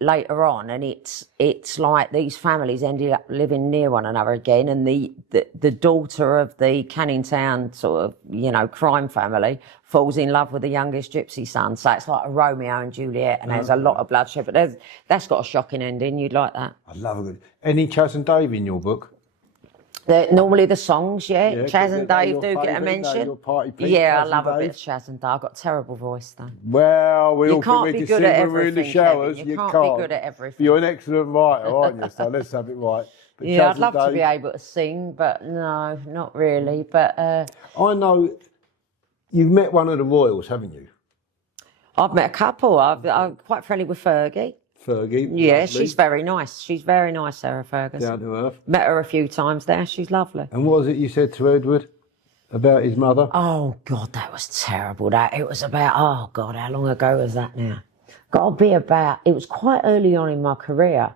later on, and it's like these families ended up living near one another again, and the daughter of the Canning Town sort of crime family falls in love with the youngest gypsy son. So it's like a Romeo and Juliet, and there's a lot of bloodshed, but that's got a shocking ending. You'd like that? I love it. Any Chas and Dave in your book? Normally the songs, Chas and Dave do get a mention. I love a bit of Chas and Dave. I've got a terrible voice though. Well, we all can't think be we good can at sing when we're in the everything, showers. Kevin. You can't be good at everything. You're an excellent writer, aren't you? So let's have it right. But I'd love to be able to sing, but no, not really. But I know you've met one of the royals, haven't you? I've met a couple. I'm quite friendly with Fergie. Fergie. Yeah, lovely. she's very nice. She's very nice, Sarah Ferguson. Down to earth. Met her a few times there. She's lovely. And what was it you said to Edward about his mother? Oh, God, that was terrible. It was about, oh, God, how long ago was that now? Got to be about, it was quite early on in my career,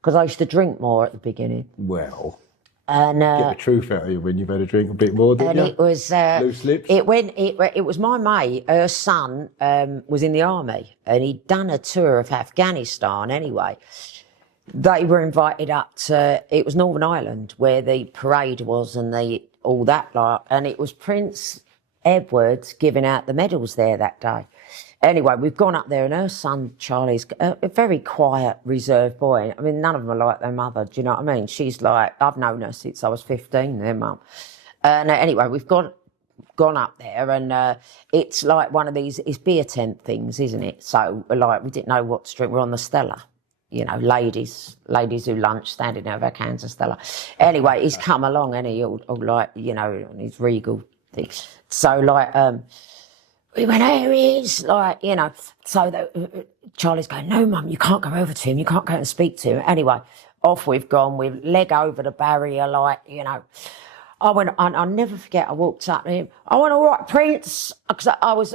because I used to drink more at the beginning. Well, And get the truth out of you when you've had a drink a bit more, didn't you? it was Loose lips. It was my mate. Her son was in the army, and he'd done a tour of Afghanistan. Anyway, they were invited up to. It was Northern Ireland where the parade was, and all that lot. And it was Prince Edward's giving out the medals there that day. Anyway, we've gone up there, and her son Charlie's a very quiet, reserved boy. I mean, none of them are like their mother. Do you know what I mean? She's like, I've known her since I was 15. Their mum. And anyway, we've gone up there, and it's like one of these. It's beer tent things, isn't it? So like, we didn't know what to drink. We're on the Stella. You know, ladies who lunch standing there with our cans of Stella. Anyway, he's come along, and he all like, you know, on his regal thing. So like, we went, here he is, like, you know. So Charlie's going, no, Mum, you can't go over to him. You can't go and speak to him. Anyway, off we've gone. We've leg over the barrier, like, you know. I went, I'll never forget, I walked up to him. I went, all right, Prince. Because I was,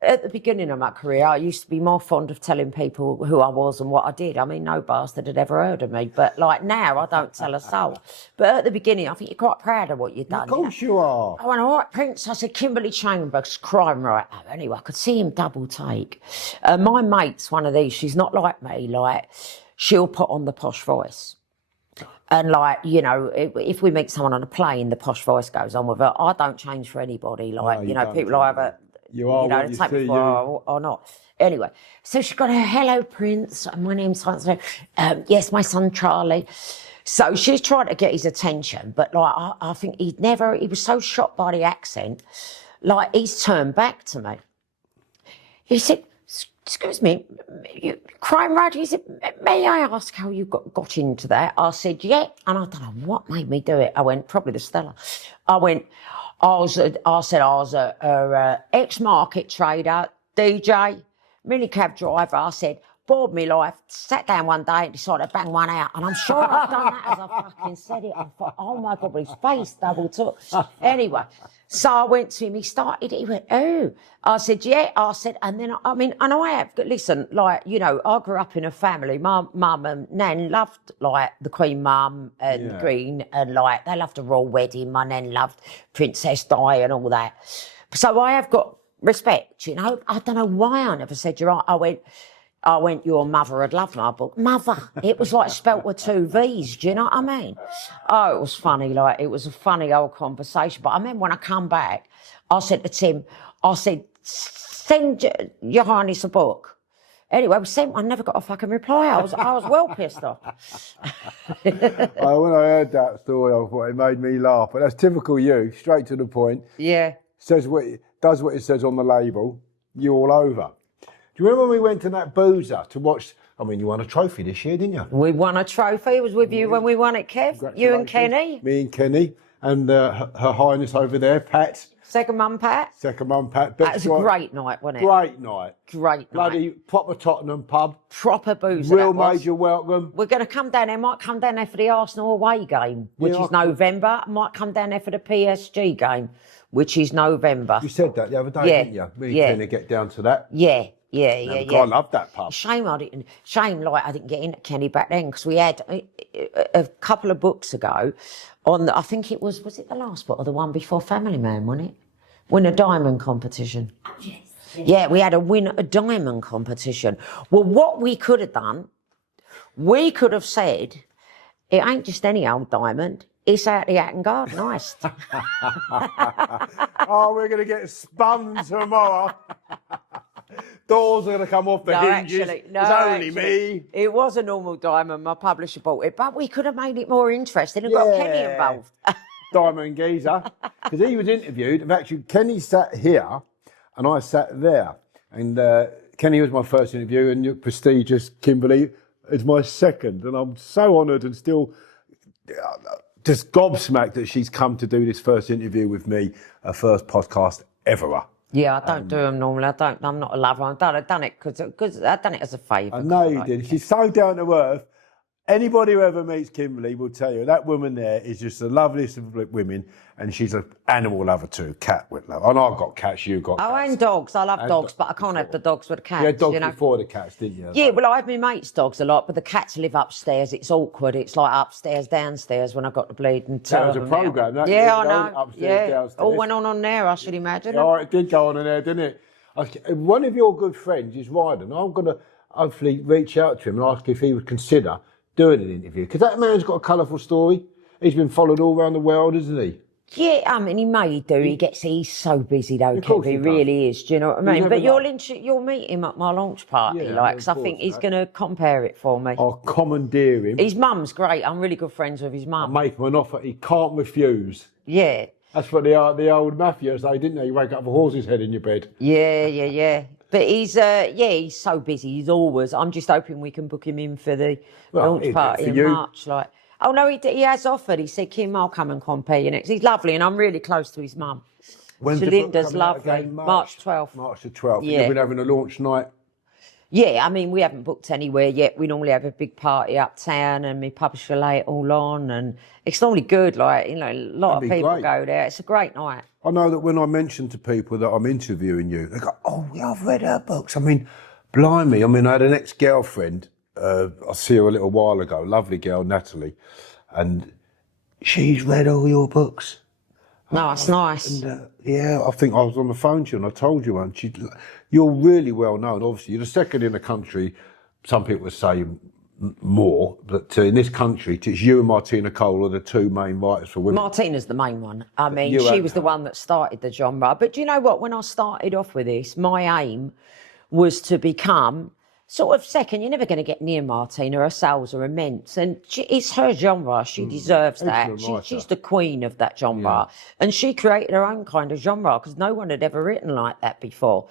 at the beginning of my career, I used to be more fond of telling people who I was and what I did. I mean, no bastard had ever heard of me. But like now, I don't tell a soul. But at the beginning, I think you're quite proud of what you've done. Of course you are. I went, all right, Prince. I said, Kimberley Chambers, crime writer. Anyway, I could see him double take. My mate's one of these. She's not like me. Like, she'll put on the posh voice. And like, you know, if we meet someone on a plane, the posh voice goes on with her. I don't change for anybody. Like, No, you know, people either, you are, you know, what you take me see, for or not. Anyway, so she got her, hello, Prince. My name's so yes, my son, Charlie. So she's trying to get his attention. But like, I think he was so shocked by the accent. Like, he's turned back to me. He said, excuse me, crime writer, he said, may I ask how you got into that? I said, yeah. And I don't know what made me do it. I went, probably the Stella. I said I was a ex-market trader, DJ, minicab driver. I said, bored me life, sat down one day and decided to bang one out. And I'm sure I've done that as I fucking said it. I thought, oh my God, but his face double took. Anyway, so I went to him, he went, oh. I said, yeah. I said, and then, I mean, and I have, listen, like, you know, I grew up in a family. My mum and nan loved, like, the Queen Mum and the Queen, and, like, they loved a royal wedding. My nan loved Princess Di and all that. So I have got respect, you know. I don't know why I never said you're right. I went, your mother had loved my book. Mother. It was like spelt with two V's, do you know what I mean? Oh, it was funny, like, it was a funny old conversation. But I remember when I come back, I said to Tim, I said, send your Highness a book. Anyway, we sent one, never got a fucking reply. I was well pissed off. When I heard that story, I thought it made me laugh. But that's typical you, straight to the point. Yeah. Does what it says on the label. You all over. Do you remember when we went to that boozer to watch? I mean, you won a trophy this year, didn't you? We won a trophy. It was with you when we won it, Kev. You and Kenny. Me and Kenny. And Her Highness over there, Pat. Second mum, Pat. Second mum, Pat. That was a great night, wasn't it? Great night. Great night. Bloody proper Tottenham pub. Proper boozer. Real major welcome. We're going to come down there. Might come down there for the Arsenal away game, which is November. Might come down there for the PSG game, which is November. You said that the other day, didn't you? Me and Kenny get down to that. Yeah. I love that pub. Shame I didn't get in at Kenny back then, because we had a couple of books ago on I think it was it the last book or the one before Family Man, wasn't it? Win a diamond competition. Oh, yes. Yeah, we had a win a diamond competition. Well, what we could have done, we could have said, it ain't just any old diamond. It's out the Hatton Garden Ice. Oh, we're going to get spun tomorrow. Doors are going to come off the hinges. It's only me. It was a normal diamond. My publisher bought it, but we could have made it more interesting and got Kenny involved. Diamond geezer. Because he was interviewed. In fact, Kenny sat here and I sat there. And Kenny was my first interview, and your prestigious Kimberley is my second. And I'm so honoured and still just gobsmacked that she's come to do this first interview with me, her first podcast ever. Yeah, I don't do them normally. I'm not a lover. I've done it because I done it as a favour. I know you did. She's so down to earth. Anybody who ever meets Kimberley will tell you that woman there is just the loveliest of women, and she's an animal lover too, cat lover. And I've got cats, you've got cats. Oh, and dogs. I love dogs, but I can't have the dogs with the cats. You had dogs you know? before the cats, didn't you? Yeah, well, I have my mates' dogs a lot, but the cats live upstairs. It's awkward. It's like upstairs, downstairs when I got the bleeding. That was a programme, that Yeah, was I know. upstairs, downstairs. All went on there, I should imagine. Oh, it did go on in there, didn't it? One of your good friends is Ryden. I'm going to hopefully reach out to him and ask if he would consider doing an interview, because that man's got a colourful story. He's been followed all around the world, isn't he? Yeah, I mean, he may do. He's so busy though, course Kev. He he does. really is. Do you know what I mean? never But know. you'll meet him at my launch party, Yeah, like, of 'cause I course, think he's right. going to compare it for me. I'll commandeer him. His mum's great. I'm really good friends with his mum. Make him an offer he can't refuse. Yeah, That's what the old mafia say, didn't they? You wake up with a horse's head in your bed. yeah. But he's so busy. He's always. I'm just hoping we can book him in for the launch party for in you. March. Like, oh no, he has offered. He said, Kim, I'll come and compare you next. He's lovely, and I'm really close to his mum. When's the book Linda's coming out lovely. again? March 12th. March the 12th. Yeah. You've been having a launch night. Yeah, I mean, we haven't booked anywhere yet. We normally have a big party uptown, and my publisher lay it all on, and it's normally good. Like, you know, a lot That'd of be people great. go there. It's a great night. I know that when I mention to people that I'm interviewing you, they go, oh, yeah, I've read her books. I mean, blimey. I mean, I had an ex-girlfriend, I see her a little while ago, lovely girl, Natalie, and she's read all your books. No, it's nice. And, yeah, I think I was on the phone to you and I told you, and you're really well known. Obviously, you're the second in the country. Some people would say more, but in this country, it's you and Martina Cole are the two main writers for women. Martina's the main one. I mean, You she and was the her. one that started the genre. But do you know what? When I started off with this, my aim was to become sort of second. You're never going to get near Martina. Her sales are immense. And it's her genre. She deserves that. Excellent writer. She's the queen of that genre. And she created her own kind of genre because no one had ever written like that before.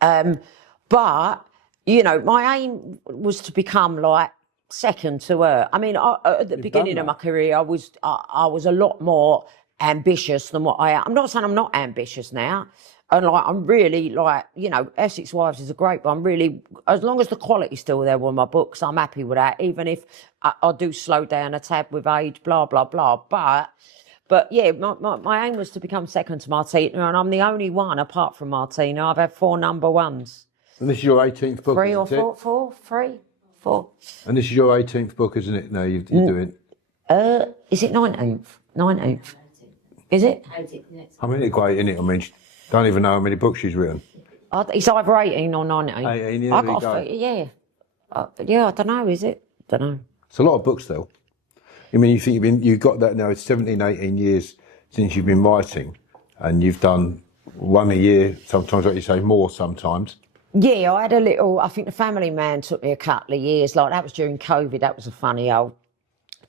But, you know, my aim was to become like second to her. I mean, at the beginning of my career, I was a lot more ambitious than what I am. I'm not saying I'm not ambitious now. And like, I'm really like, you know, Essex Wives is a great, but I'm really, as long as the quality's still there with my books, I'm happy with that. Even if I do slow down a tad with age, blah, blah, blah. But yeah, my aim was to become second to Martina, and I'm the only one, apart from Martina. I've had 4 number ones. And this is your 18th book, 3 or isn't it? 4, 4, 3, 4. And this is your 18th book, isn't it? No, you're doing. Is it 19th? 19th. Is it? I mean, it's great, isn't it? I mean, don't even know how many books she's written. It's either 18 or 19. 18, yeah, there you go. Yeah. Yeah, I don't know, is it? Don't know. It's a lot of books, though. I mean, you think you've got that now. It's 17, 18 years since you've been writing, and you've done one a year. Sometimes, like you say, more sometimes. Yeah, I had a little, I think the Family Man took me a couple of years. Like, that was during COVID. That was a funny old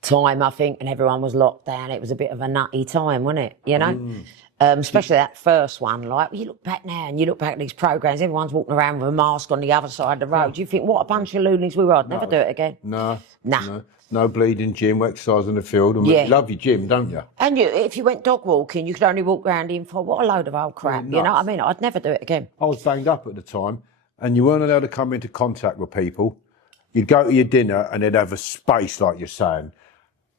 time, I think, and everyone was locked down. It was a bit of a nutty time, wasn't it? You know? Especially that first one. Like, you look back now and you look back at these programmes, everyone's walking around with a mask on the other side of the road. You think, what a bunch of loonies we were. I'd never do it again. No. Nah. No bleeding gym, exercise in the field. And Yeah. You love your gym, don't you? And if you went dog walking, you could only walk around in for what a load of old crap. You know what I mean? I'd never do it again. I was banged up at the time, and you weren't allowed to come into contact with people. You'd go to your dinner and they'd have a space, like you're saying.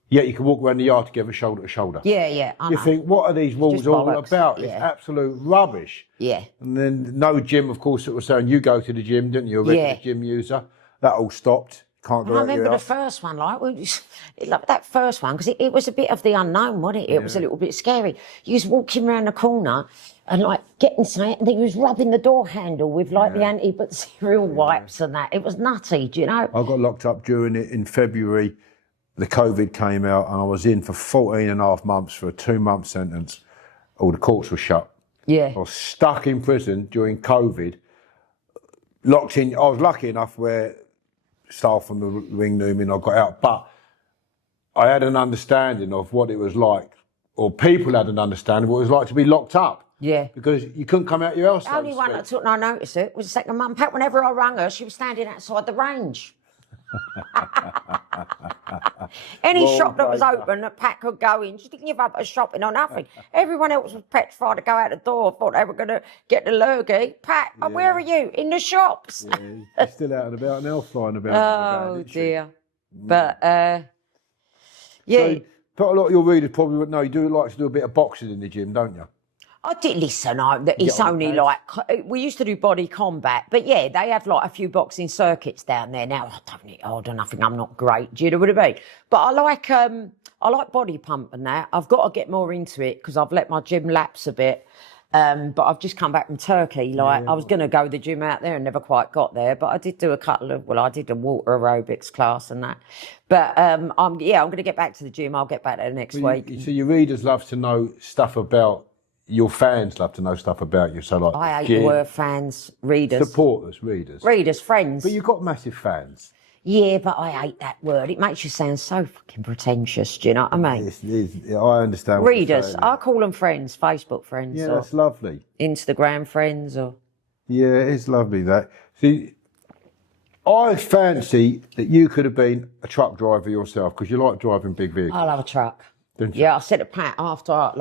Yet you could walk around the yard together, shoulder to shoulder. Yeah, I You know. think, what are these rules just all bollocks, about? yeah. It's absolute rubbish. Yeah. And then no gym, of course, it was saying you go to the gym, didn't you? A regular Yeah. gym user. That all stopped. Can't go I out remember your the house. first one, like that first one, because it was a bit of the unknown, wasn't it? It was a little bit scary. You was walking around the corner and like getting something, and then you was rubbing the door handle with like the antibacterial wipes and that. It was nutty, do you know? I got locked up during it in February. The COVID came out and I was in for 14 and a half months for a 2-month sentence. All the courts were shut. Yeah. I was stuck in prison during COVID. Locked in. I was lucky enough where staff from the ring knew me and I got out. But I had an understanding of what it was like, or people had an understanding of what it was like to be locked up. Yeah. Because you couldn't come out your house. The only one that took no notice of it was the second mum. Pat, whenever I rang her, she was standing outside the range. Any shop that was open that Pat could go in, she didn't give up her shopping or nothing. Everyone else was petrified to go out the door, thought they were going to get the lurgy. Pat, where are you? In the shops. Yeah, she's still out and about now, flying about. Oh, isn't she? dear. But yeah. So, but a lot of your readers probably wouldn't know. You do like to do a bit of boxing in the gym, don't you? I did listen. It's on the only pads? like we used to do body combat, but yeah, they have like a few boxing circuits down there now. I don't know. I think I'm not great. Do you know what I mean? But I like body pumping now. I've got to get more into it because I've let my gym lapse a bit. But I've just come back from Turkey. I was going to go to the gym out there and never quite got there. But I did do I did a water aerobics class and that. But I'm going to get back to the gym. I'll get back there next week. So your readers love to know stuff about. Your fans love to know stuff about you. So like, I hate the word fans, readers. Supporters, readers. Readers, friends. But you've got massive fans. Yeah, but I hate that word. It makes you sound so fucking pretentious, do you know what I mean? I understand what you're Readers. saying. I call them friends, Facebook friends. Yeah, or that's lovely. Instagram friends or... Yeah, it's lovely that. See, I fancy that you could have been a truck driver yourself because you like driving big vehicles. I love a truck. Don't you? Yeah, I said to Pat after,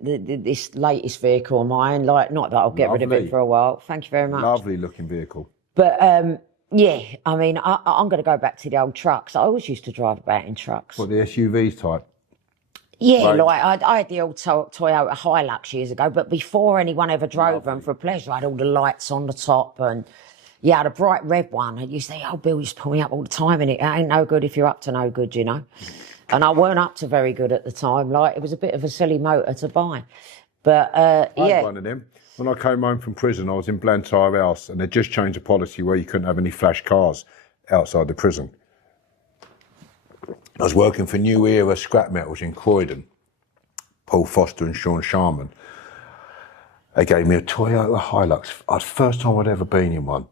this latest vehicle of mine, not that I'll get rid of Lovely. it for a while. Thank you very much. Lovely looking vehicle. But yeah, I mean, I'm going to go back to the old trucks. I always used to drive about in trucks. What, the SUVs type? Yeah, Right. I had the old Toyota Hilux years ago, but before anyone ever drove them for pleasure, I had all the lights on the top and yeah, I had a bright red one. And you say, oh, Bill used to pull me up all the time in it. It ain't no good if you're up to no good, you know. And I weren't up to very good at the time. It was a bit of a silly motor to buy. But I yeah. had one of them. When I came home from prison, I was in Blantyre House and they just changed the policy where you couldn't have any flash cars outside the prison. I was working for New Era Scrap Metals in Croydon, Paul Foster and Sean Sharman. They gave me a Toyota Hilux. First time I'd ever been in one.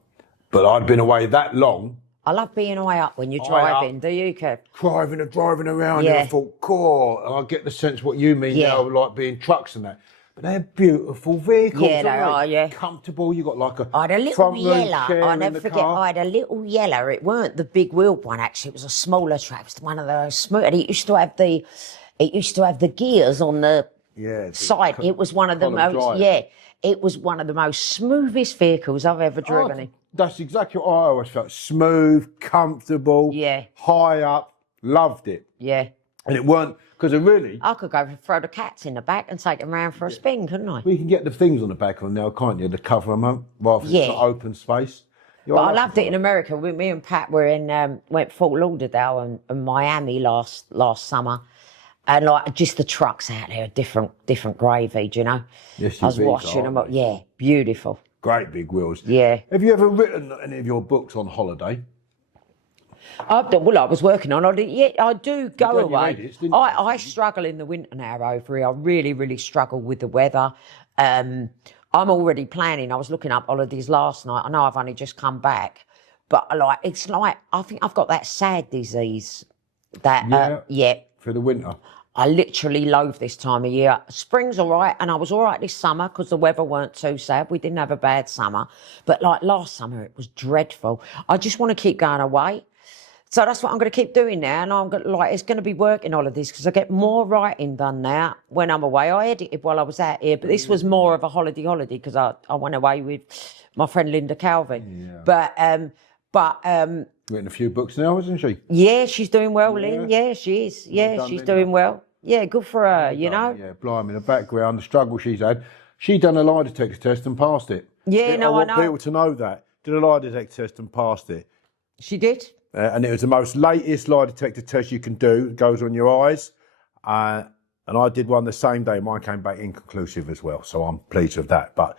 But I'd been away that long. I love being high up when you're driving, do you, Kev? Driving around, Yeah. and I thought, cool, and I get the sense what you mean Yeah. now, like being trucks and that. But they're beautiful vehicles, Yeah, they aren't are, yeah. Comfortable, you got like a I had a little front room yellow. chair I'll in never the forget. car. I had a little yellow. It weren't the big wheeled one. Actually, it was a smaller truck. It was one of those smooth. And it used to have the gears on the side. It was one of the column most. drive. Yeah, it was one of the most smoothest vehicles I've ever driven in. That's exactly what I always felt. Smooth, comfortable, Yeah. high up, loved it. Yeah, And it weren't, because really, I could go throw the cats in the back and take them round for a spin, couldn't I? well, you can get the things on the back of them now, can't you? To cover them up, rather than Yeah. just open space. Yeah, But I like loved it in America. Me and Pat were went Fort Lauderdale and Miami last summer, and just the trucks out there, different gravy, do you know? Yes, I was SUVs, watching them. aren't they? Yeah, beautiful. Great big wheels. Yeah. Have you ever written any of your books on holiday? I was working on it. Yeah, I do go done your away. edits, didn't you? I struggle in the winter now over here. I really, really struggle with the weather. I'm already planning. I was looking up holidays last night. I know I've only just come back, but it's like I think I've got that sad disease. For the winter. I literally loathe this time of year. Spring's all right, and I was all right this summer because the weather weren't too sad. We didn't have a bad summer. But last summer, it was dreadful. I just want to keep going away. So that's what I'm going to keep doing now. And I'm going it's going to be working holidays because I get more writing done now when I'm away. I edited while I was out here, but this was more of a holiday because I went away with my friend Linda Calvin. Yeah. But Written a few books now, isn't she? yeah, she's doing well, Lynn. Yeah, she is. Yeah, done, she's Linda. doing well. Yeah, good for her, you know? Yeah, blimey, the background, the struggle she's had. She done a lie detector test and passed it. Yeah, I no, I want know. people to know that. Did a lie detector test and passed it. She did? And it was the most latest lie detector test you can do. It goes on your eyes. And I did one the same day. Mine came back inconclusive as well. So I'm pleased with that. But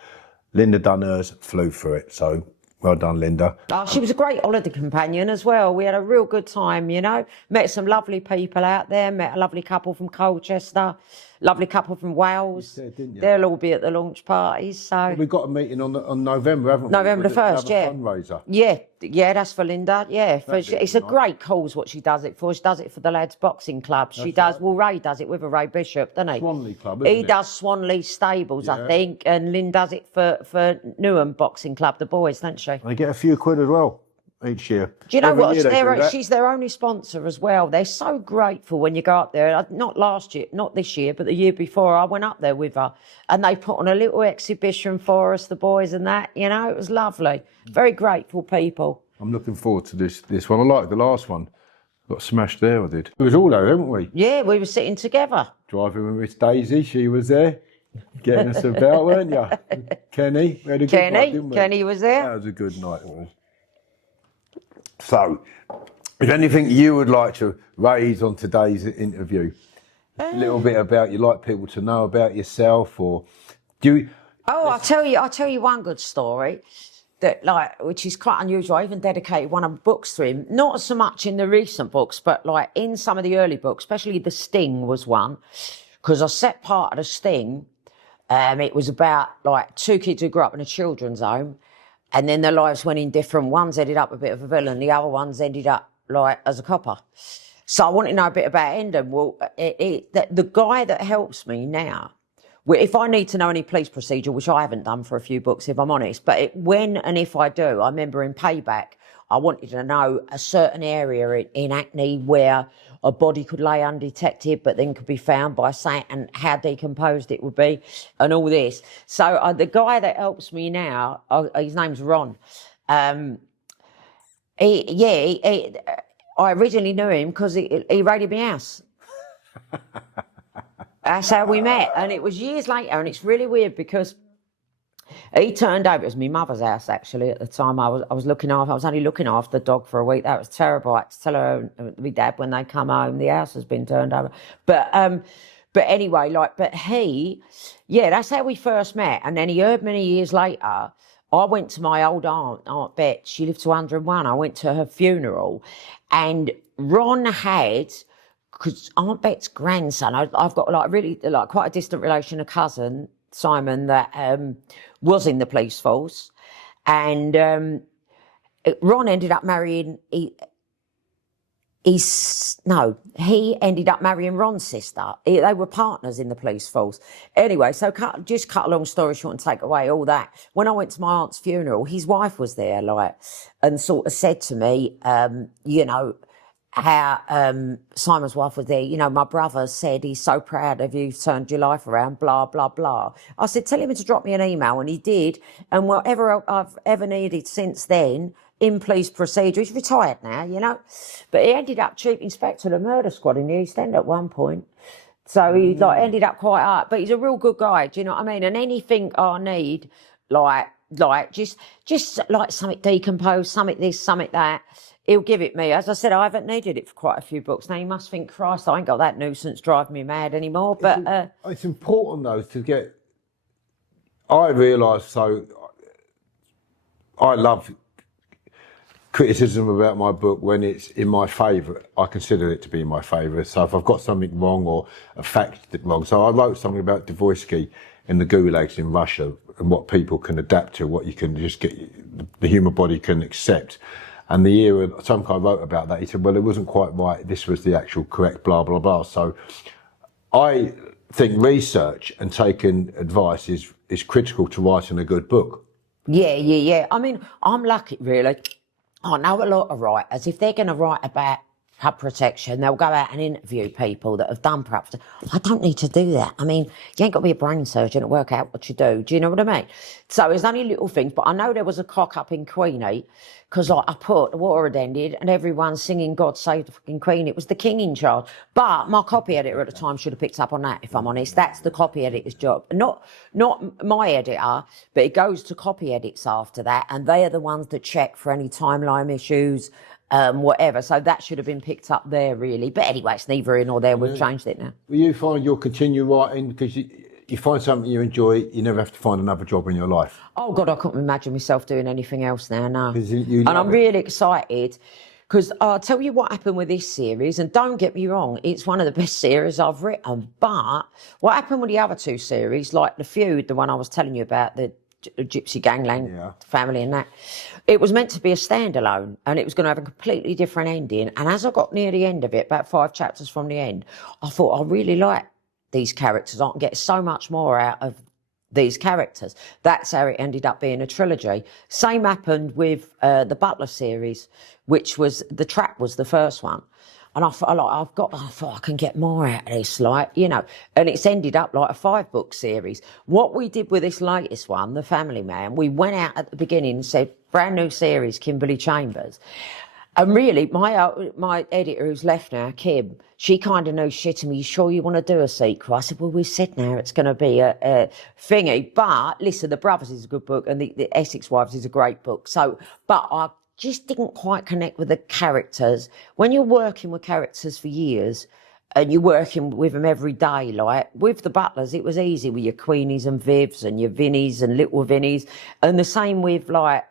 Linda done hers, flew through it. So well done, Linda. Oh, she was a great holiday companion as well. We had a real good time, you know. Met some lovely people out there. Met a lovely couple from Colchester. Lovely couple from Wales. You said, didn't you? They'll all be at the launch parties. So We've got a meeting on November, haven't we? November the With 1st, yeah. another fundraiser. yeah, that's for Linda. Yeah, That'd be it's a nice. great cause what she does it for. She does it for the lads' boxing club. She does. Well, Ray does it with a Ray Bishop, doesn't he? Swanley Club, isn't He it? does Swanley Stables, I Yeah. think, and Lynn does it for Newham Boxing Club, the boys, doesn't she? They get a few quid as well each year. Do you know Every what? year they do that. She's their only sponsor as well. They're so grateful when you go up there. Not last year, not this year, but the year before, I went up there with her and they put on a little exhibition for us, the boys and that. You know, it was lovely. Very grateful people. I'm looking forward to this one. I like the last one. Got smashed there, I did. It was all there, haven't we? Yeah, we were sitting together. Driving with Miss Daisy, she was there. Getting us about, weren't you? Kenny, we had a good night, didn't we? Kenny was there. That was a good night. It was. So, is there anything you would like to raise on today's interview? A little bit about you like people to know about yourself, or do you? Oh, I'll tell you one good story that which is quite unusual. I even dedicated one of my books to him. Not so much in the recent books, but like in some of the early books, especially The Sting was one, because I set part of The Sting. It was about like two kids who grew up in a children's home, and then their lives went in different. Ones ended up a bit of a villain, the other ones ended up like as a copper. So I want to know a bit about Endon. Well, the guy that helps me now, if I need to know any police procedure, which I haven't done for a few books, if I'm honest, but when and if I do, I remember in Payback, I wanted to know a certain area in Hackney where a body could lay undetected, but then could be found by saying, and how decomposed it would be, and all this. So the guy that helps me now, his name's Ron. I originally knew him because he raided my house. That's how we met, and it was years later, and it's really weird because he turned over. It was my mother's house actually at the time. I was only looking after the dog for a week. That was terrible. I had to tell her and my dad when they come home, the house has been turned over. But anyway, that's how we first met. And then he heard many years later. I went to my old Aunt Bet. She lived to 101. I went to her funeral, and Ron had. Because Aunt Bet's grandson, I've got quite a distant relation, a cousin, Simon, that was in the police force, and Ron ended up marrying. He ended up marrying Ron's sister. They were partners in the police force. Anyway, so cut a long story short and take away all that. When I went to my aunt's funeral, his wife was there, and sort of said to me, how Simon's wife was there. My brother said he's so proud of you, turned your life around, blah, blah, blah. I said, tell him to drop me an email, and he did. And whatever I've ever needed since then, in police procedure, he's retired now, But he ended up chief inspector of the murder squad in the East End at one point. So he ended up quite up. But he's a real good guy, do you know what I mean? And anything I need, just like something decomposed, something this, something that, he'll give it me. As I said, I haven't needed it for quite a few books. Now, you must think, Christ, I ain't got that nuisance driving me mad anymore. But it's important, though, to get... I realise, I love criticism about my book when it's in my favour. I consider it to be in my favour. So if I've got something wrong or a fact wrong. So I wrote something about Dvorsky in the gulags in Russia and what people can adapt to, what you can just get, the human body can accept. And the era, some guy wrote about that. He said, well, it wasn't quite right. This was the actual correct blah, blah, blah. So I think research and taking advice is critical to writing a good book. Yeah. I mean, I'm lucky, really. I know a lot of writers. If they're going to write about pub protection, they'll go out and interview people that have done pub protection. I don't need to do that. I mean, you ain't got to be a brain surgeon to work out what you do. Do you know what I mean? So it's only little things, but I know there was a cock up in Queenie because I put the war had ended and everyone's singing God Save the fucking Queen. It was the king in charge. But my copy editor at the time should have picked up on that, if I'm honest. That's the copy editor's job. Not my editor, but it goes to copy edits after that, and they are the ones that check for any timeline issues, whatever. So that should have been picked up there, really. But anyway, it's neither here nor there. We've changed it now. Will you find you'll continue writing because you find something you enjoy, you never have to find another job in your life? Oh, God, I couldn't imagine myself doing anything else now, no. And I'm really excited because I'll tell you what happened with this series, and don't get me wrong, it's one of the best series I've written, but what happened with the other two series, like The Feud, the one I was telling you about, the Gypsy Gangland family and that, it was meant to be a standalone and it was going to have a completely different ending. And as I got near the end of it, about 5 chapters from the end, I thought, I really like these characters. I can get so much more out of these characters. That's how it ended up being a trilogy. Same happened with the Butler series, which was, The Trap was the first one. And I thought, I thought I can get more out of this, and it's ended up like a 5-book series. What we did with this latest one, The Family Man, we went out at the beginning and said, brand new series, Kimberley Chambers. And really, my editor who's left now, Kim, she kind of knows shit to me. You sure you want to do a sequel? I said, well, we said now it's going to be a thingy. But listen, The Brothers is a good book, and the Essex Wives is a great book. So, but I just didn't quite connect with the characters. When you're working with characters for years, and you're working with them every day, like with the Butlers, it was easy with your Queenies and Vivs and your Vinnies and Little Vinnies, and the same with like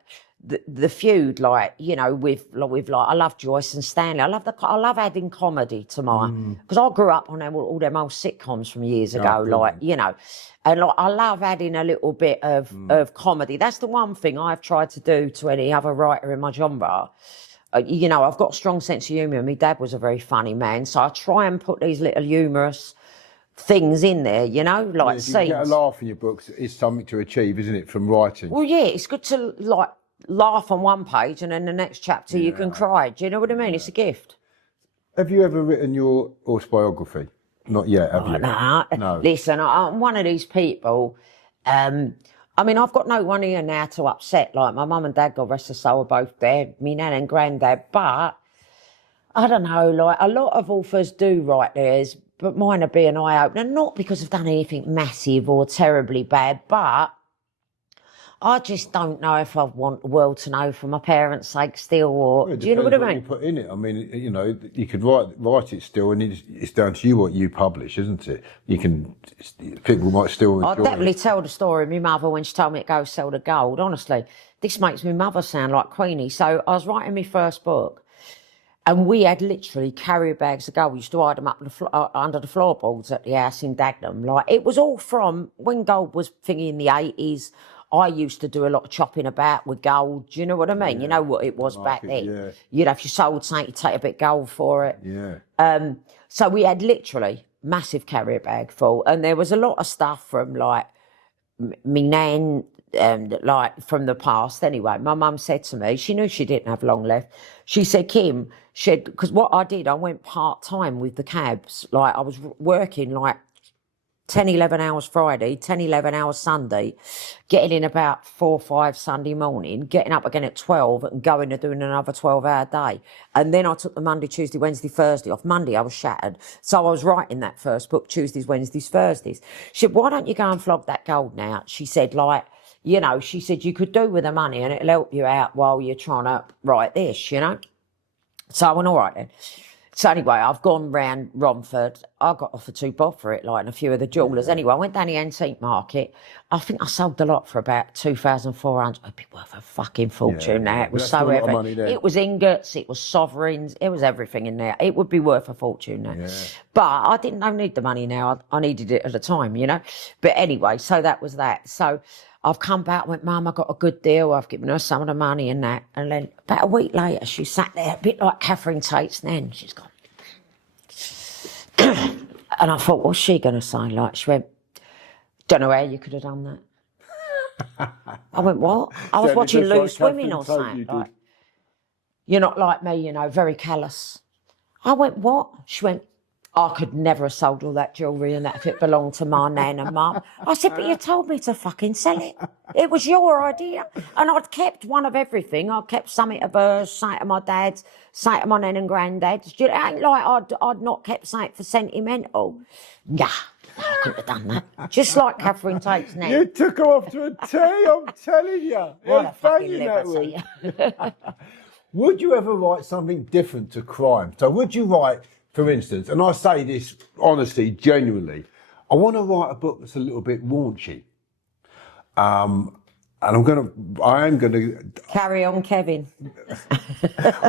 the feud, like, you know, with like I love Joyce and Stanley. I love adding comedy to mine because I grew up on all them old sitcoms from years ago, like, you know, and like I love adding a little bit of comedy. That's the one thing I've tried to do to any other writer in my genre. You know, I've got a strong sense of humour. My dad was a very funny man, so I try and put these little humorous things in there, you know, like scenes. You get a laugh in your books, it's something to achieve, isn't it, from writing? Well, yeah, it's good to like laugh on one page and then the next chapter you can cry. Do you know what I mean? It's a gift. Have you ever written your autobiography? Not yet, have you? No. Listen, I'm one of these people. I mean, I've got no one here now to upset. Like, my mum and dad, God rest their soul, are both dead. Me nan and granddad. But, I don't know, like, a lot of authors do write theirs, but mine would be an eye-opener. Not because I've done anything massive or terribly bad, but I just don't know if I want the world to know for my parents' sake still, or do you know what I mean? You put in it. I mean, you know, you could write it still, and it's down to you what you publish, isn't it? You can, people might still enjoy I'll definitely tell the story of my mother when she told me to go sell the gold. Honestly, this makes my mother sound like Queenie. So I was writing my first book, and we had literally carrier bags of gold. We used to hide them up under the floorboards at the house in Dagenham. Like, it was all from when gold was thingy in the 80s. I used to do a lot of chopping about with gold. Do you know what I mean? Yeah. You know what it was back then. Yeah. You know, if you sold something, you'd take a bit of gold for it. Yeah. So we had literally massive carrier bag full, and there was a lot of stuff from like me nan, like from the past. Anyway, my mum said to me, she knew she didn't have long left. She said, Kim, because what I did, I went part-time with the cabs. Like, I was working like 10, 11 hours Friday, 10, 11 hours Sunday, getting in about 4, 5 Sunday morning, getting up again at 12 and going and doing another 12-hour day. And then I took the Monday, Tuesday, Wednesday, Thursday off. Monday I was shattered. So I was writing that first book, Tuesdays, Wednesdays, Thursdays. She said, why don't you go and flog that gold now? She said, like, you know, she said, you could do with the money and it'll help you out while you're trying to write this, you know? So I went, all right then. So anyway, I've gone round Romford. I got offered 2 bob for it, like, and a few of the jewellers. Anyway, I went down the antique market. I think I sold the lot for about 2,400. It'd be worth a fucking fortune now. It was so heavy. It was ingots, it was sovereigns, it was everything in there. It would be worth a fortune now. Yeah. But I don't need the money now. I needed it at the time, you know. But anyway, so that was that. So I've come back and went, Mum, I got a good deal. I've given her some of the money and that. And then about a week later, she sat there, a bit like Catherine Tate's then. She's gone. And I thought, what's she going to say? Like, she went, don't know how you could have done that. I went, what? I was watching Loose Swimming or something. Like, you're not like me, you know, very callous. I went, what? She went, I could never have sold all that jewellery and that if it belonged to my nan and mum. I said, but you told me to fucking sell it. It was your idea. And I'd kept one of everything. I kept something of hers, something of my dad's, something of my nan and granddad's. It ain't like I'd not kept something for sentimental. Nah, I couldn't have done that. Just like Catherine Tate's nan. You took her off to a tea, I'm telling you. What a fucking liberty. Would you ever write something different to crime? So would you write, for instance, and I say this honestly, genuinely, I want to write a book that's a little bit raunchy. And I am going to... Carry on, Kevin.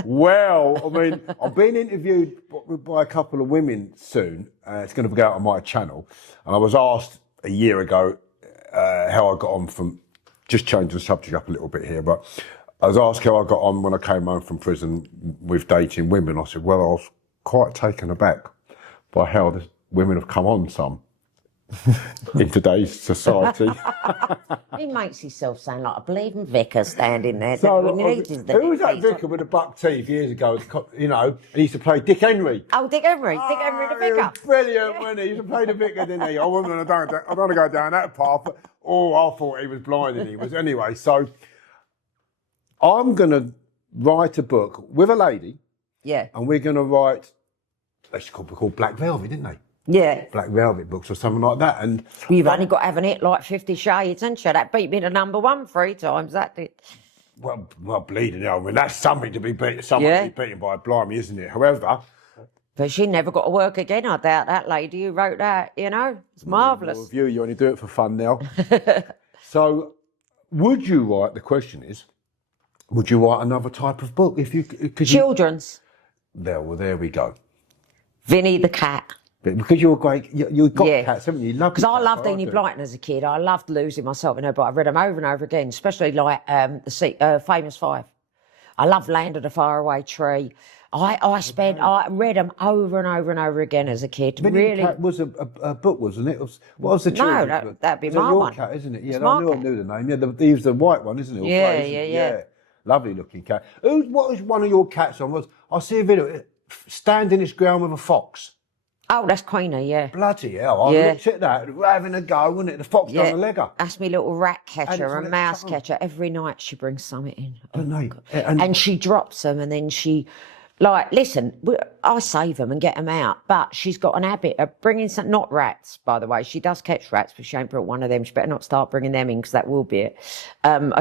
Well, I mean, I'm being interviewed by a couple of women soon. It's going to go out on my channel. And I was asked a year ago how I got on from... Just changing the subject up a little bit here, but I was asked how I got on when I came home from prison with dating women. I said, well, I was quite taken aback by how the women have come on some in today's society. He makes himself sound like a bleeding vicar standing there. So, who was that vicar with the buck teeth years ago? You know, he used to play Dick Henry. Oh, Dick Henry. Dick Henry the vicar. Brilliant, wasn't he? He used to play the vicar, didn't he? I don't want to go down that path. But, I thought he was blind and he was. Anyway, so I'm going to write a book with a lady, Yeah. and we're going to write, they should be called Black Velvet, didn't they? Yeah. Black Velvet books or something like that. And You've only got to have an hit like 50 Shades, haven't you? That beat me to #1 3 times, that did. well, bleeding hell. I mean, that's something to be beaten. Yeah. To be beaten by, blimey, isn't it? However, But she never got to work again, I doubt, that lady who wrote that, you know? It's marvellous. With you only do it for fun now. So, would you write? The question is, would you write another type of book if you could? Children's. There we go. Vinny the cat. Because you're great, you've got Yeah. cats, haven't you? Because I loved Enid Blyton as a kid. I loved losing myself in her, but I read them over and over again, especially like the Famous Five. I loved Land of the Faraway Tree. I read them over and over and over again as a kid. Vinny really. the Cat was a book, wasn't it? What was the children's book? that'd be It's my your one. cat, isn't it? Yeah, It's I my knew cat. the name. Yeah, he was the white one, isn't it? Or Yeah, grey, isn't it? yeah. Lovely looking cat. What was one of your cats on? I see a video, standing its ground with a fox. Oh, that's Queenie, yeah. Bloody hell, I Yeah. looked at that, having a go, wasn't it? The fox Yeah. done the legger. That's me little rat And catcher it's and on mouse its tongue. catcher. Every night she brings something in. Don't they? And she drops them and then she, like, listen, I save them and get them out, but she's got an habit of bringing some, not rats, by the way. She does catch rats, but she ain't brought one of them. She better not start bringing them in because that will be it.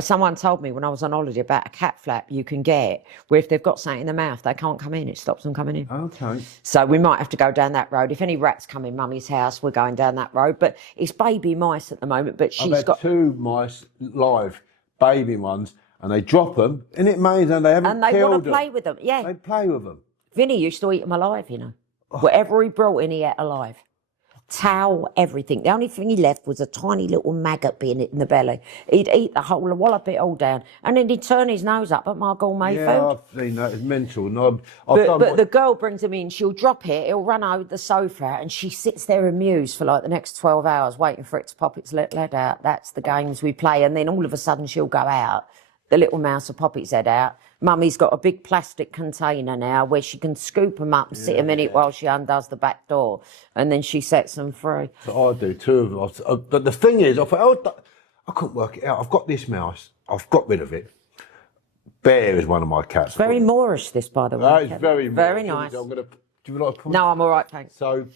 Someone told me when I was on holiday about a cat flap you can get where if they've got something in the mouth, they can't come in. It stops them coming in. Okay. So we might have to go down that road. If any rats come in Mummy's house, we're going down that road. But it's baby mice at the moment, but I've she's had got... 2 mice live, baby ones, and they drop them, and it means that they haven't And they killed want to them. play with them, yeah. They play with them. Vinny used to eat them alive, you know. Whatever he brought in, he ate alive. Towel, everything. The only thing he left was a tiny little maggot being in the belly. He'd eat the whole, wallop it all down. And then he'd turn his nose up at my gourmet Yeah, food. I've seen that. It's mental. And I've done But the girl brings him in, she'll drop it, it'll run over the sofa, and she sits there amused for like the next 12 hours waiting for it to pop its little head out. That's the games we play. And then all of a sudden she'll go out. The little mouse will pop its head out. Mummy's got a big plastic container now where she can scoop them up and sit a minute while she undoes the back door, and then she sets them free. So I do 2 of them. But the thing is, I thought, I couldn't work it out. I've got this mouse. I've got rid of it. Bear is one of my cats. Very Moorish, this, by the way. That is very nice. I'm gonna, do you like to No, I'm all right, thanks. So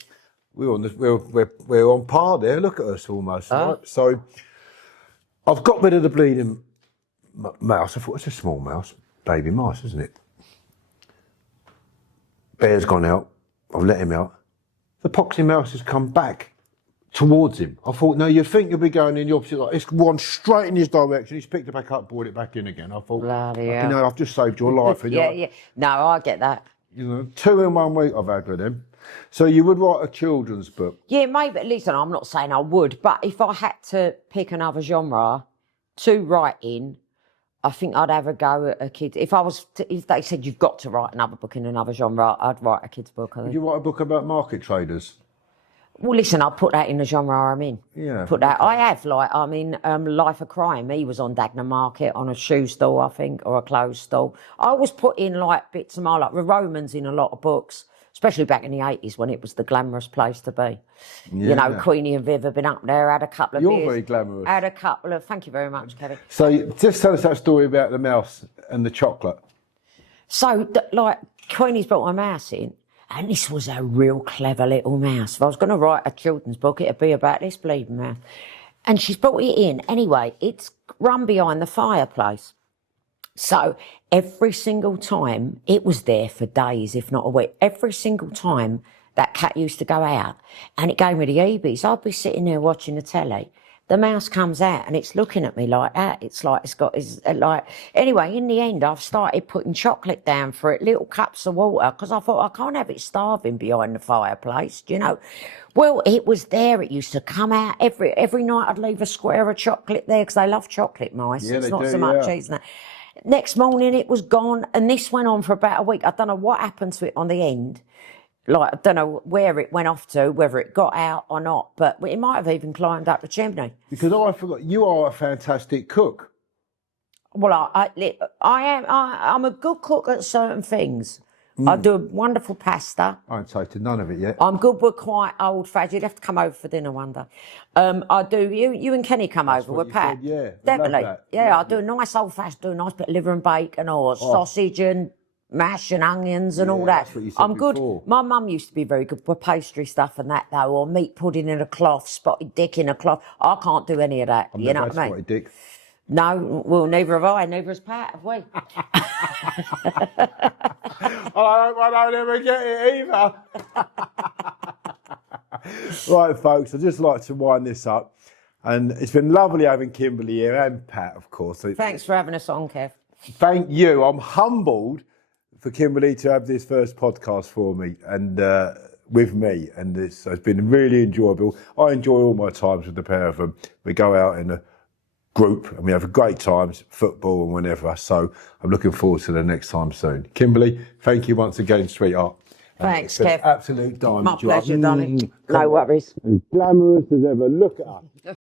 we're on par there. Look at us almost. Oh. Right? So I've got rid of the bleeding mouse. I thought it's a small mouse, baby mouse, isn't it? Bear's gone out. I've let him out. The poxy mouse has come back towards him. I thought, no, you think you'll be going in the opposite. Like, it's gone straight in his direction. He's picked it back up, brought it back in again. I thought, Bloody you hell. know, I've just saved your life. And Yeah. No, I get that. You know, 2 in 1 week I've had with him. So you would write a children's book. Yeah, maybe. Listen, I'm not saying I would, but if I had to pick another genre to write in, I think I'd have a go at a kid. If they said you've got to write another book in another genre, I'd write a kid's book. I Would think. you write a book about market traders? Well, listen, I'll put that in the genre I'm in. Yeah, Put that. I have, like, I'm in Life of Crime. He was on Dagenham Market on a shoe stall, I think, or a clothes stall. I always put in, like, bits of my, like, the Romans in a lot of books, especially back in the 80s when it was the glamorous place to be. You know, Queenie and Viv have been up there, had a couple of You're beers. very glamorous. Had a couple of, thank you very much, Cabbie. So just tell us that story about the mouse and the chocolate. So, like, Queenie's brought my mouse in, and this was a real clever little mouse. If I was going to write a children's book, it'd be about this bleeding mouse. And she's brought it in. Anyway, it's run behind the fireplace. So every single time, it was there for days, if not a week. Every single time that cat used to go out, and it gave me the eebies. I'd be sitting there watching the telly. The mouse comes out and it's looking at me like that. It's like it's got his like. Anyway, in the end, I've started putting chocolate down for it, little cups of water, because I thought I can't have it starving behind the fireplace, you know. Well, it was there. It used to come out every night. I'd leave a square of chocolate there because they love chocolate mice. Yeah, It's they not do, so much yeah. cheese and that. Next morning, it was gone, and this went on for about a week. I don't know what happened to it on the end. Like, I don't know where it went off to, whether it got out or not, but it might have even climbed up the chimney. Because I forgot, you are a fantastic cook. Well, I'm a good cook at certain things. I do a wonderful pasta. I ain't tasted none of it yet. I'm good with quite old-fashioned. You'd have to come over for dinner one day. I do. You and Kenny come over what with you Pat. said, yeah. Definitely. Love that. Yeah, I do a nice old-fashioned, do a nice bit of liver and bacon or sausage and mash and onions and all that. That's what you said I'm good. before. My mum used to be very good with pastry stuff and that though, or meat pudding in a cloth, spotted dick in a cloth. I can't do any of that. You know what I mean? Spotted dick. No, well, neither have I, neither has Pat, have we? I don't ever get it either. Right, folks, I'd just like to wind this up. And it's been lovely having Kimberley here and Pat, of course. Thanks for having us on, Kev. Thank you. I'm humbled for Kimberley to have this first podcast for me and with me. And it's been really enjoyable. I enjoy all my times with the pair of them. We go out in a group and we have great times, football and whenever. So I'm looking forward to the next time soon. Kimberley, thank you once again, sweetheart. Thanks, It's been Kev. absolute diamond. My pleasure, darling. Come No on. worries. As glamorous as ever. Look at her.